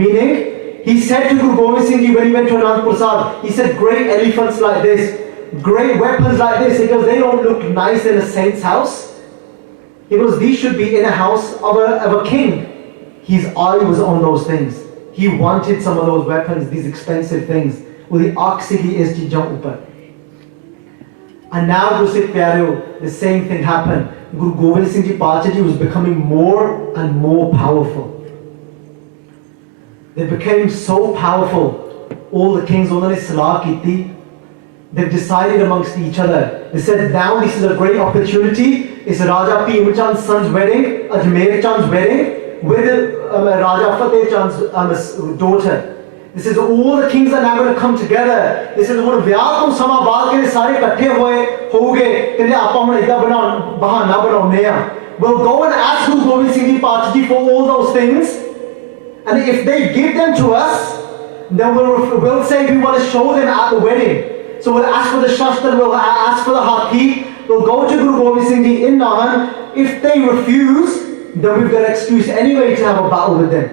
Meaning, he said to Guru Gobind Singh Ji when he went to Anandpur Sahib, he said great elephants like this, great weapons like this, because they don't look nice in a saint's house. He goes, these should be in a house of a king. His eye was on those things. He wanted some of those weapons, these expensive things. ਉਹਦੀ ਅੱਖ ਸੀਗੀ ਇਸ ਚੀਜ਼ਾਂ ਉੱਪਰ। And now ਗੁਰਸਿੱਖ ਪਿਆਰਿਓ, the same thing happened. Guru Gobind Singh Ji Pacha Ji was becoming more and more powerful. They became so powerful. All the kings, ਉਹਨਾਂ ਨੇ ਸਲਾਹ ਕੀਤੀ. They've decided amongst each other. They said, now this is a great opportunity. It's Raja Bhim Chand's son's wedding, Ajmer Chand's wedding, with Raja Fateh Chand's daughter. This is all the kings are now going to come together. This is ਹੁਣ ਵਿਆਹ ਤੋਂ ਸਮਾਂ ਬਾਅਦ ਕਿ ਸਾਰੇ ਇਕੱਠੇ ਹੋਗੇ ਕਹਿੰਦੇ ਆਪਾਂ ਹੁਣ ਇਦਾਂ ਬਹਾਨਾ ਬਣਾਉਂਦੇ ਆ. We'll go and ask Guru Gobind Singh Ji Pacha Ji for all those things, and if they give them to us, then we'll say we want to show them at the wedding. So we'll ask for the shastra, we'll ask for the hathi, we'll go to Guru Gobind Singh Ji in Nahan. If they refuse, then we've got an excuse anyway to have a battle with them.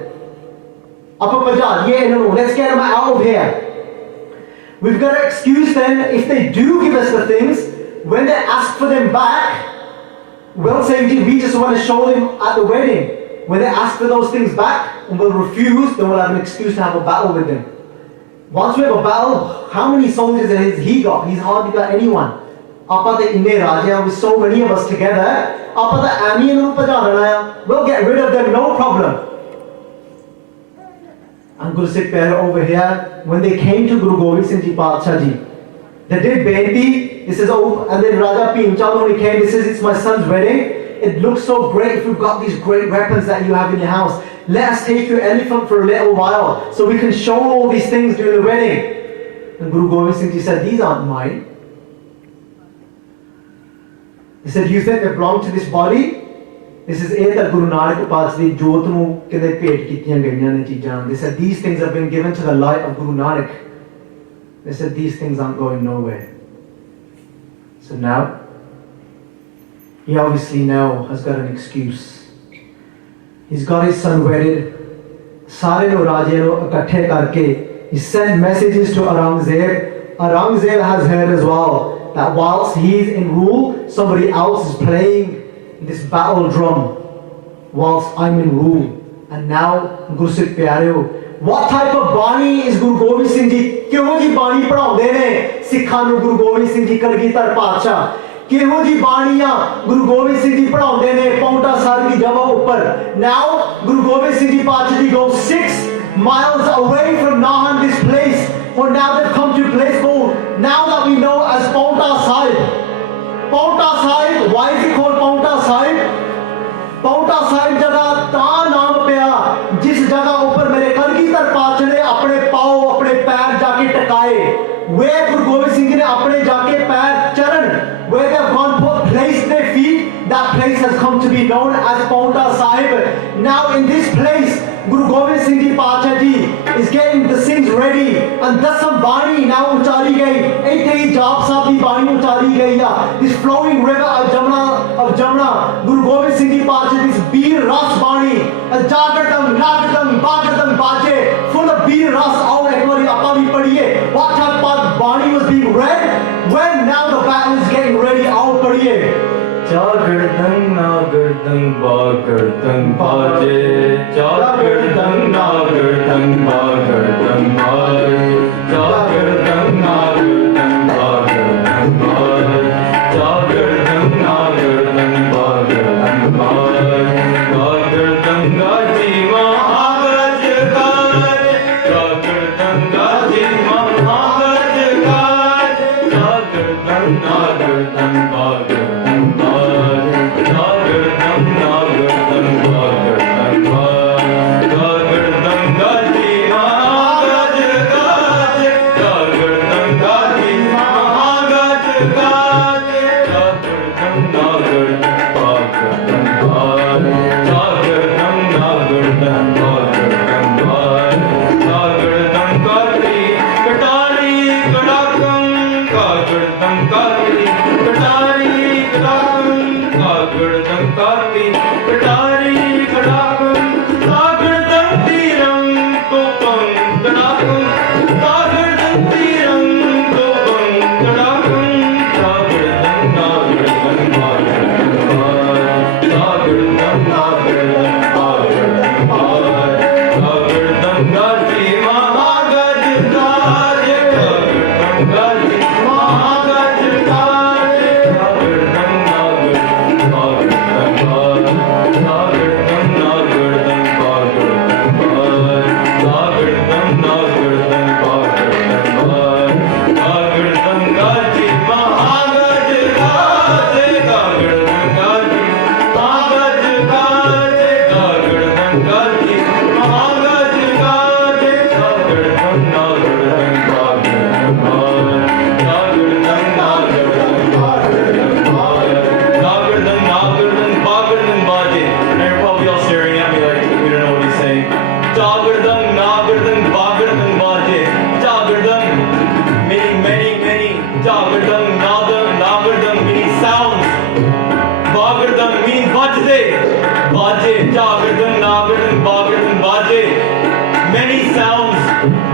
Let's get them out of here. We've got an excuse then. If they do give us the things, when they ask for them back, we'll say we just want to show them at the wedding. When they ask for those things back and we'll refuse, then we'll have an excuse to have a battle with them. Once we have a battle, how many soldiers has he got? He's hardly got anyone. With so many of us together, we'll get rid of them, no problem. And Guru Sikh Pyare over here, when they came to Guru Gobind Singh Ji Pacha Ji, they did benti. He says, oh, and then Raja Bhim Chand when he came, he says, it's my son's wedding. It looks so great if you've got these great weapons that you have in your house. Let us take your elephant for a little while so we can show all these things during the wedding. And Guru Gobind Singh Ji said, these aren't mine. He said, you think they belong to this body? This is ਇਹ ਤਾਂ ਗੁਰੂ ਨਾਨਕ ਪਾਤਸ਼ਾਹ ਦੀ ਜੋਤ ਨੂੰ ਕਹਿੰਦੇ ਭੇਟ ਕੀਤੀਆਂ ਗਈਆਂ ਨੇ ਚੀਜ਼ਾਂ. They said these things have been given to the light of Guru Nanak. They said these things aren't going nowhere. So now, he obviously now has got an excuse. He's got his son wedded. ਸਾਰੇ ਨੂੰ ਰਾਜੇ ਨੂੰ ਇਕੱਠੇ ਕਰਕੇ he sent messages to Aurangzeb. Aurangzeb has heard as well that whilst he's in rule, somebody else is playing this battle drum whilst I'm in rule. And now Guru Sikh Pyareo, what type of Bani is Guru Gobind Singh Ji? ਕਿਹੋ ਜੀ ਬਾਣੀ ਪੜਾਉਂਦੇ ਨੇ ਸਿੱਖਾਂ ਨੂੰ ਗੁਰੂ ਗੋਬਿੰਦ ਸਿੰਘ ਜੀ ਕਲਗੀਧਰ ਪਾਤਸ਼ਾਹ? ਕਿਹੋ ਜੀ ਬਾਣੀਆਂ ਗੁਰੂ ਗੋਬਿੰਦ ਸਿੰਘ ਜੀ ਪੜਾਉਂਦੇ ਨੇ ਪੌਂਟਾ ਸਾਹਿਬ ਦੀ ਜਗ੍ਹਾ ਉੱਪਰ? Now Guru Gobind Singh Ji Pacha Ji goes 6 miles away from Nahan, this place. For now they've come to a place called, now that we know as Paunta Sahib. Paunta Sahib, why is it called Paunta Sahib? Paunta Sahib जगह ता नाम पिया जिस जगह ऊपर मेरे कलगीधर पातशाह ने अपने पाँव अपने पैर जाके टकाए. Where Guru Gobind Singh ने अपने जाके पैर चरण, where they have gone for placed their feet, that place has come to be known as Paunta Sahib. Now in this place, Guru Gobind Singh Ji Pacha Ji is getting the things ready, and thus some Bani now uchari gayi. Aithe hi Jaap Sahib di Bani uchari gayi ya. This flowing river of Jamna, Guru Gobind Singh Ji Pacha Ji's Beer Ras Bani, Jagatam, Nagatam, Bagatam, Baje, full of Beer Ras. Aao ek bari aapa bhi padhiye. What type of Bani was being read when now the battle is getting ready? Aao padhiye. Jagardang nagardang bagardang baje, Jagardang nagardang bagardang baje, Jagardang nagardang bagardang baje, Jagardang nagardang bagardang baje, Jagardang gaji mahagaj kaj, Jagardang gaji mahagaj kaj, Jagardang nagardang bagardang Chagardang, Nagardang meaning sounds. Bagardang meaning bajde. Baje, Chagardang, Nagardang, Baje. Many sounds,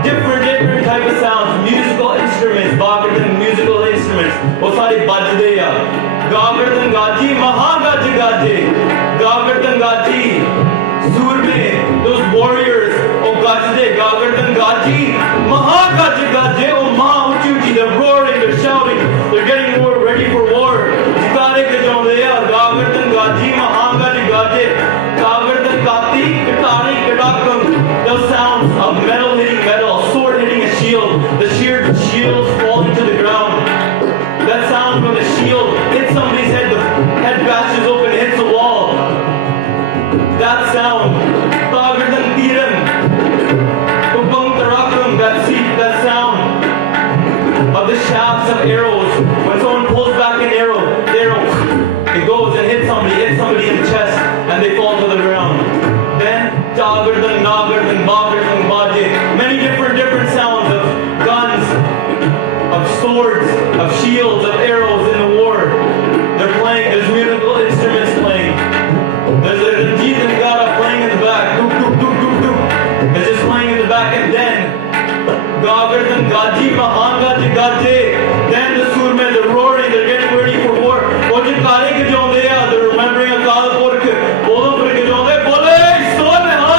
different type of sounds, musical instruments, Bagardang musical instruments. वो सारे बजदे या. Gagardang gaji, Mahagaj gaje. Gagardang gaji. Surme, those warriors, oh gajde, Gagardang gaji, Mahagaj gaje, oh Maha Uchuchi, they're roaring, they're shouting, they're getting more ready for war. Jitare ke jonde ya, Gagardang gaji, Mahagaj gaje. Gagardang gati, Katari kadakam. Those sounds of metal hitting metal, a sword hitting a shield, the shields falling to the ground. That sound when the shield hits somebody's head, the head bashes open, hits the wall. That sound, Tagardang Tiram, Kubang Tarakam, that sound of the shafts of arrows. When someone pulls back an arrow, the arrow, it goes and hits somebody in the chest, and they fall to the ground. Then Tagardang, Nagardang, Bagardang, Baje, many different sounds of guns, of swords, of shields, of arrows in the war. They're playing, there's musical instruments playing. There's a Ranjit and Gada playing in the back. Doop, doop, doop, doop, doop. It's just playing in the back, and then Gagardang Gaji, Mahanga Gaje. Then the Surmen, they're roaring, they're getting ready for war. Ojikare ke jonde ya, they're remembering Akal Purkh. Bolo Purkh ke jonde, bole, son ha.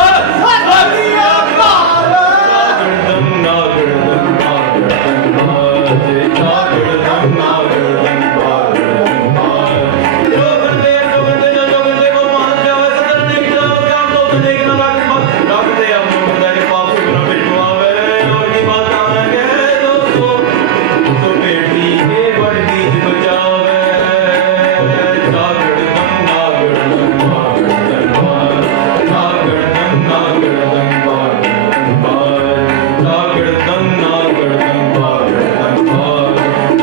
Gagardang, Nagardang, Bagardang, Baje. Gagardang, Nagardang, Bagardang, Baje. Jogande, jogande, jogande, ko maan jawe, satane ki jawe, kya to tane ki na baaki baat. Gagande, hum log bata ke paap se guna pit aave, aur ki baat aange dosto. To peti ke bad beej bajaave. Gagardang, Nagardang, Bagardang, Baje. Gagardang, Nagardang, Bagardang, Baje. Gagardang, Nagardang, Bagardang, Baje.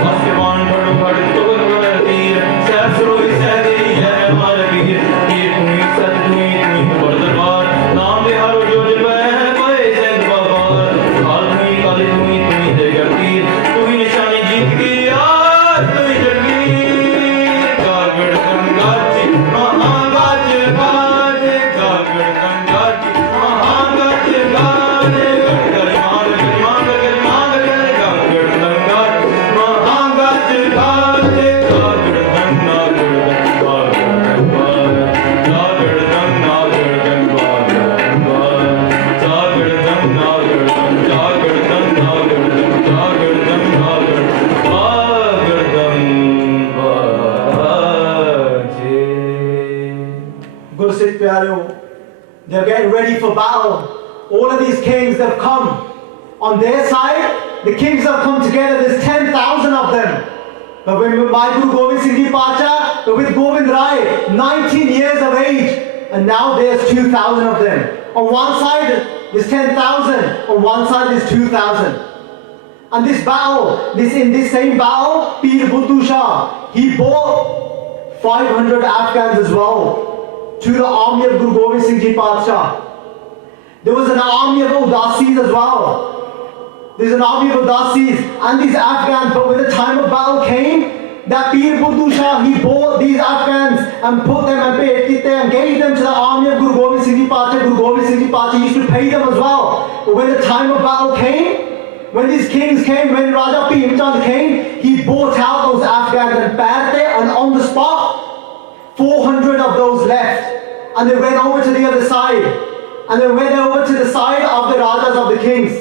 Asman bad bad tog tir, sasroi sade ya hamara veer. Ye tumi sat tumi bad darbar, naam de haro jo jil pae zend babar. Hal tumi kali tumi de gartir, tumi nishani jeet ki yaar tumi jargir. Gagardang gaji, Mahagaj gaje. Gagardang gaji, Mahagaj gaje. Gagardang Gursikh Pyareo, they're getting ready for battle. All of these kings, they've come. On their side, the kings have come together, there's 10,000 of them. But when my Guru Gobind Singh Ji Pacha, with Gobind Rai, 19 years of age, and now there's 2,000 of them. On one side, there's 10,000. On one side, there's 2,000. And this battle, in this same battle, Pir Buddhu Shah, he brought 500 Afghans as well to the army of Guru Gobind Singh Ji Pacha. There was an army of Udasis as well. There's an army of Udasis and these Afghans, but when the time of battle came, that Pir Buddhu Shah, he brought these Afghans and put them and gave them to the army of Guru Gobind Singh Ji Pacha. Guru Gobind Singh Ji Pacha used to pay them as well. But when the time of battle came, when these kings came, when Raja Bhim Chand came, he brought out those Afghans and bared there, and on the spot, 400 of those left. And they went over to the other side. And they went over to the side of the Rajas of the kings.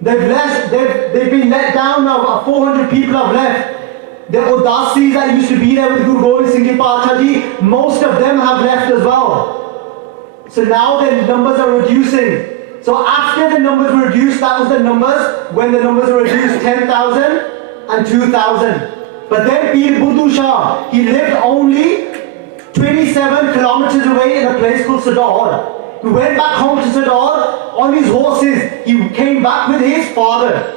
They've been let down now. 400 people have left. The Udasis that used to be there with Guru Gobind Singh Ji Pacha Ji, most of them have left as well. So now the numbers are reducing. So after the numbers were reduced, that was the numbers, when the numbers were reduced, 10,000 and 2,000. But then Pir Buddhu Shah, he lived only 27 kilometers away in a place called Sador. He went back home to Sador on his horses. He came back with his father.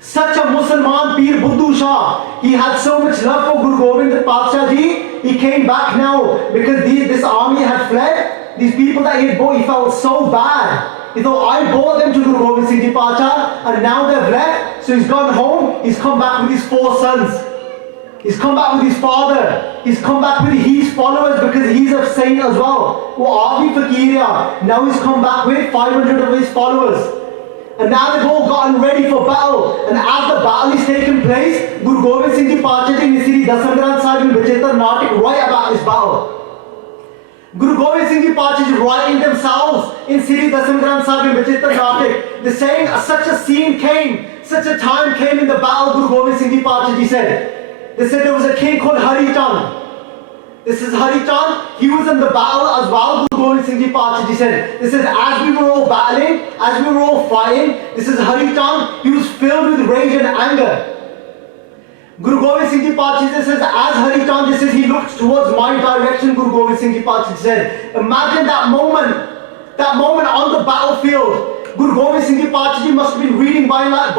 Such a Musliman, Pir Buddhu Shah, he had so much love for Guru Gobind Pacha Ji. He came back now because this army had fled. These people that he had bought, he felt so bad. He thought, I brought them to Guru Gobind Singh Ji Pacha and now they've left. So he's gone home. He's come back with his 4 sons. He's come back with his father. He's come back with his followers because he's a saint as well. Now he's come back with 500 of his followers. And now they've all gotten ready for battle. And as the battle is taking place, Guru Gobind Singh Ji Pacha Ji in Sri Dasam Granth Sahib will Vichitar Natik write about this battle. Guru Gobind Singh Ji Pacha Ji writing themselves in Sri Dasam Granth Sahib will Vichitar Natik. They're saying such a scene came, such a time came in the battle, Guru Gobind Singh Ji Pacha Ji said. They said there was a king called Hari Chand. This is Hari Chand. He was in the battle as well. Guru Gobind Singh Ji Pacha Ji said. This is as we were all battling, as we were all fighting. This is Hari Chand. He was filled with rage and anger. Guru Gobind Singh Ji Pacha Ji says, as Hari Chand, this is he looked towards my direction. Guru Gobind Singh Ji Pacha Ji said, imagine that moment on the battlefield. Guru Gobind Singh Ji Pacha Ji must have been reading Bani like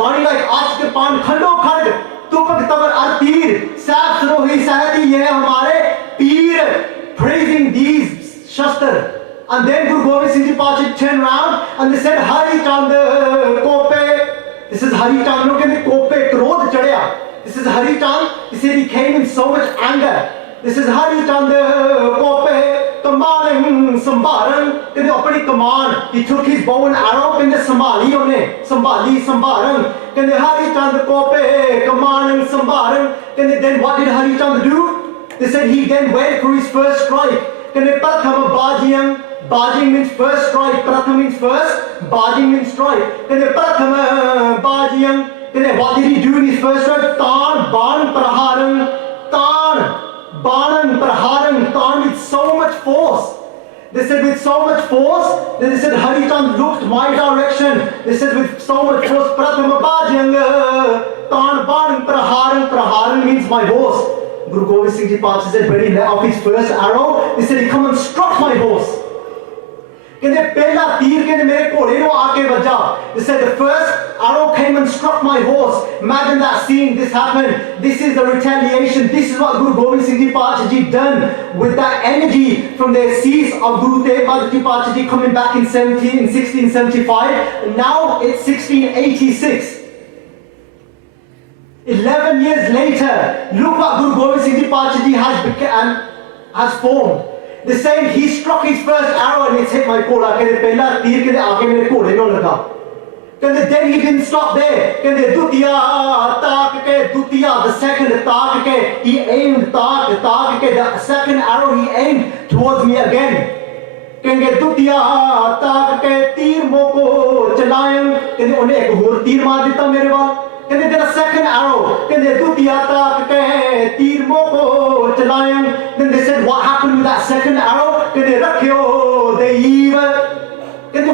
Aaj ke Pan Khando Khand. Tupak Tabar Artir, Saf Sarohi Sahati, Ye Hamare Peer, praising these Shastar. And then Guru Gobind Singh Ji Pacha turned around and they said, Hari Chand Kope. This is Hari Chand, look at the Kope, Krodh Chadya. This is Hari Chand, he said he came in so much anger. This is Hari Chand Kope, Kamaran Sambaran, can they open command? He took his bow and arrow, can they Sambali on it? Sambali Sambaran. Can they Hari Chand Kope, Kamaran Sambaran? Can they then what did Hari Chand do? They said he then went for his first strike. Can they Prathama Bajiyam? Bajing means first strike, Pratham means first, Bajing means strike. Can they Prathama Bajiyam? Can they what did he do in his first strike? Tan Ban Praharam, Tan Banan Praharam, Tan with so much force. They said with so much force. Then they said Hari Chand looked my direction. They said with so much force. Prathama Bajyang Tan Banan Praharam. Praharam means my horse. Guru Gobind Singh Ji Pacha said when he let off his first arrow, he said he come and struck my horse. कहते पहला तीर कहते मेरे घोड़े को आके बजा. They said the first arrow came and struck my horse. Imagine that scene. This happened. This is the retaliation. This is what Guru Gobind Singh Ji Pacha Ji done with that energy from the seas of Guru Tegh Bahadur Ji Pacha Ji coming back in 1675. And now it's 1686. 11 years later, look what Guru Gobind Singh Ji Pacha Ji has formed. The same, he struck his first arrow and it's hit my koda. Then he didn't stop there. The second tak, he aimed tak, the second arrow he aimed towards me again. Then the second arrow. Then they said, what happened with that second arrow?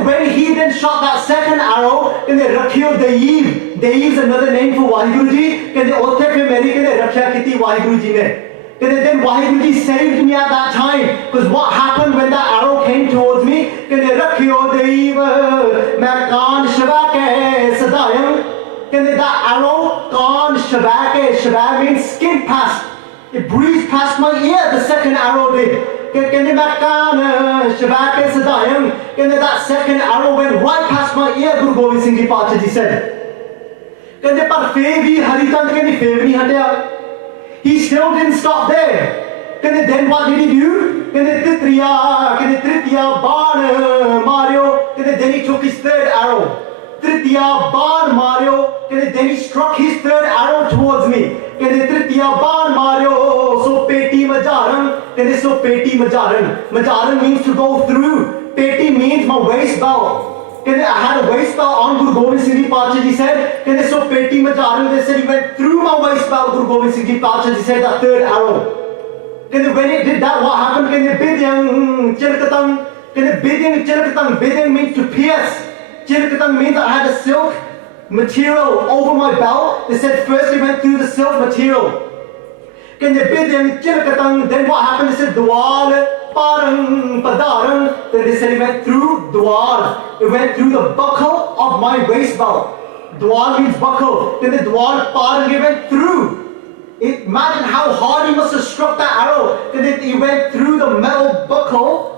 When he then shot that second arrow, Dev is another name for Vaheguruji. Then Vaheguruji saved me at that time. Because what happened when that arrow came towards me? That arrow, Kaan Shabake, Shabak means skin past. It breezed past my ear, the second arrow did. That second arrow went right past my ear, Guru Gobind Singh Ji Pacha Ji said. He still didn't stop there. Then what did he do? Then he took his third arrow. Tritiya Ban Mario. Then he struck his third arrow towards me. Tritiya Ban Mario. So Peti Majaran. So Peti Majaran. Majaran means to go through. Peti means my waist belt. I had a waist belt on. Guru Gobind Singh Ji Pacha Ji said. So Peti Majaran. They said he went through my waist belt. Guru Gobind Singh Ji Pacha Ji said that third arrow. When it did that, what happened? Bidyang Chirkatang. Bidyang Chirkatang. Bidyang means to pierce. Chirkatang means I had a silk material over my belt. They said first he went through the silk material. Then what happened? They said Dwal Parang Padarang. Then they said he went through Dwal. It went through the buckle of my waist belt. Dwal means buckle. Then the Dwal Parang he went through. Imagine how hard he must have struck that arrow. Then he went through the metal buckle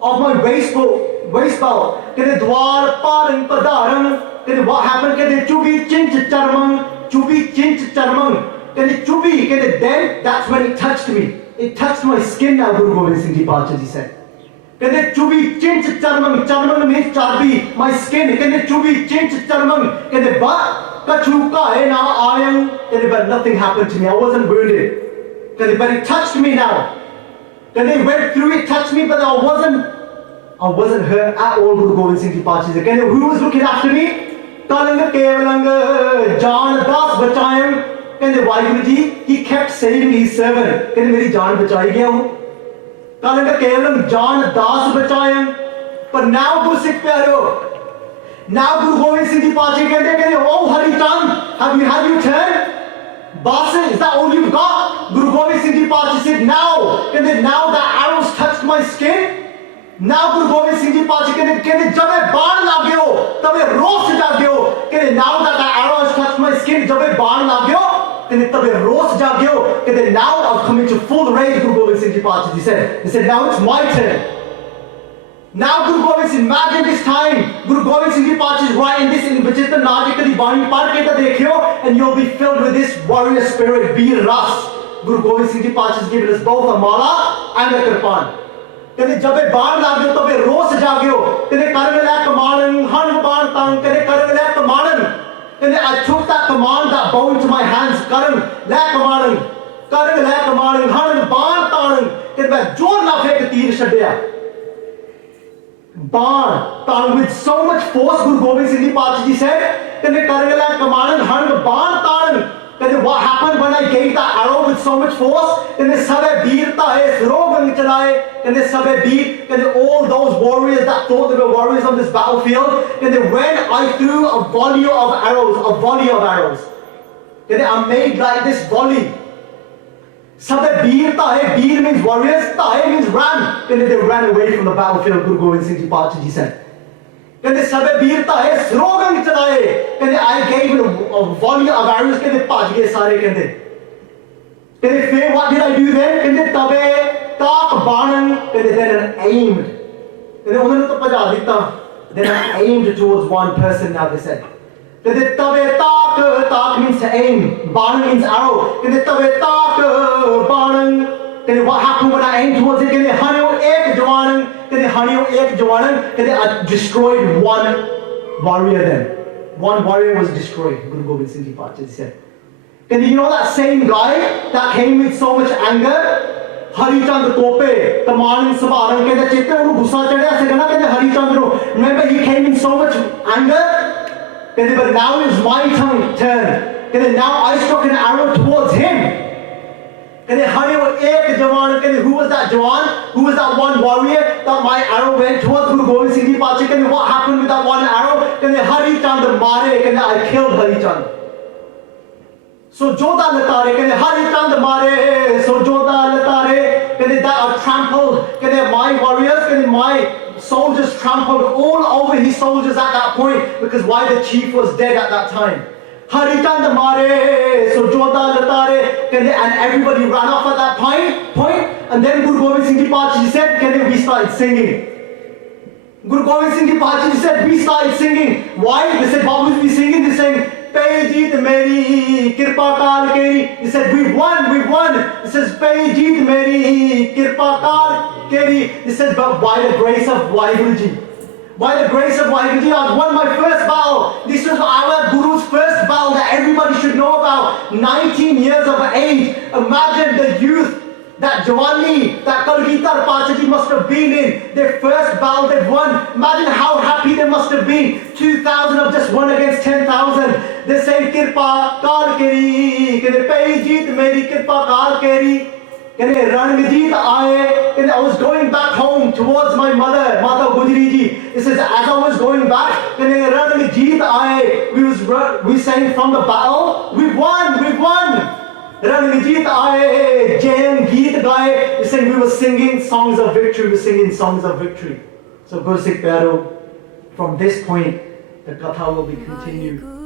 of my waist waist belt. Kende dwar parang padaram. Kende what happened? Kende chubi chinch charmang. Chubi chinch charmang. Kende chubi. Kende then that's when it touched me. It touched my skin now, Guru Gobind Singh Ji Pacha Ji said. Kende chubi chinch charmang. Charmang means charbi. My skin. Kende chubi chinch charmang. Kende but kachuka hai na ayang. Kende but nothing happened to me. I wasn't wounded. Kende but it touched me now. Kende went through it, touched me, but I wasn't hurt at all. Guru Gobind Singh Ji Pacha Ji. Kende who was looking after me? Kalang kevalang jaan das bachayam. Kende Vaheguru Ji, he kept saving his servant. Kende meri jaan bachai gaya hu. Kalang kevalang jaan das bachayam. But now Guru Sikh Pyaro, now Guru Gobind Singh Ji Pacha kende oh Hari Chand, have you had your turn? Basan, is that all you've got? Guru Gobind Singh Ji Pacha said, now that arrows touched my skin. Now Guru Gobind Singh Ji Pacha kende jab main baan lagyo, tabe rosh jagyo. Kende now that arrow has touched my skin, jab main baan lagyo, kende tabe rosh jagyo. Kende now I've come into full rage. Guru Gobind Singh Ji Pacha Ji said. He said, now it's my turn. Now Guru Gobind Singh, imagine this time, Guru Gobind Singh Ji Pacha is writing this in Vichitta Najika Di Bani Parketa Dekhyo, and you'll be filled with this warrior spirit, Veer Ras. Guru Gobind Singh Ji Pacha has given us both a mala and a kirpan. Kende jabe baan lagyo tabe rosh jagyo. Kende karvela kamanan han baan tang. Kende karvela kamanan. Kende I took that command, that bow into my hands. Karan la kamanan. Karvela kamanan han baan tang. Kende main jor na fek teer chhadya. Baan tang with so much force. Guru Gobind Singh Ji Pacha Ji said, Kende karvela kamanan han baan tang. Kende what happened when I gave that arrow with so much force? Kende sabe veerta hai srogang chalaye. Kende sabe veer. Kende all those warriors that thought they were warriors on this battlefield. Kende when I threw a volley of arrows. Kende I made like this volley. Sabe veerta hai. Veer means warriors. Tahe means ran. Kende they ran away from the battlefield. Guru Gobind Singh Ji Pacha Ji said. Kende sabe veerta hai srogang chalaye. Kende I gave him a volley of arrows. Kende paj gaye sare. Kende फिर what did I do then? Kende tabe tak banan. Kende then I aimed. Kende उन्होंने तो पजा दिता. Then I aimed towards one person. Now they said. Kende tabe tak means to aim. Banan means arrow. Kende tabe tak banan. Kende what happened when I aimed towards it? Kende hanyo ek jawanan. Kende hanyo ek jawanan. Kende I destroyed one warrior then. One warrior was destroyed. Guru Gobind Singh Ji Pacha Ji said. Kende you know that same guy that came with so much anger? Hari Chand Tope, Kaman Sabaran, Kende Chitte unu gussa chadya se kana kende Hari Chand no. Remember he came in so much anger? Kende but now it's my turn. Kende now I struck an arrow towards him. Kende Hanyo ek jawan. Kende who was that jawan? Who was that one warrior that my arrow went towards? Guru Gobind Singh Ji Pacha. Kende what happened with that one arrow? Kende Hari Chand mare. Kende I killed Hari Chand. So Joda latare. Kende Hari Chand mare. So Joda latare. Kende that are trampled. Kende my warriors. Kende my soldiers trampled all over his soldiers at that point, because why? The chief was dead at that time. Hari Chand mare, so Joda latare, and everybody ran off at that point. And then Guru Gobind Singh Ji Pacha Ji said, we started singing. Guru Gobind Singh Ji Pacha Ji said, we started singing. Why? They said, what was we singing? They sang, Pe jeet meri, kirpa kaal keri. He said, we've won. He says, Pe jeet meri, kirpa kaal keri. He says, but by the grace of Vaheguru Ji. By the grace of Vaheguru Ji, I won my first battle. This was our Guru's first battle that everybody should know about. 19 years of age. Imagine the youth that Jawani, that Kalgitar Pacha Ji must have been in. Their first battle they've won. Imagine how happy they must have been. 2,000 have just won against 10,000. They say, Kirpa Kaal Keri, Kene Pei Jeet Meri Kirpa Kaal Keri. Kene Ranmijit Aaye. Kene I was going back home towards my mother, Mata Gujri Ji. It says, as I was going back, Kene Ranmijit Aaye. We sang from the battle. We've won. Ranmijit Aaye, Jayam Geet Gaye. He said we were singing songs of victory. So Guru Sikh Pyaro, from this point, the Katha will be continued.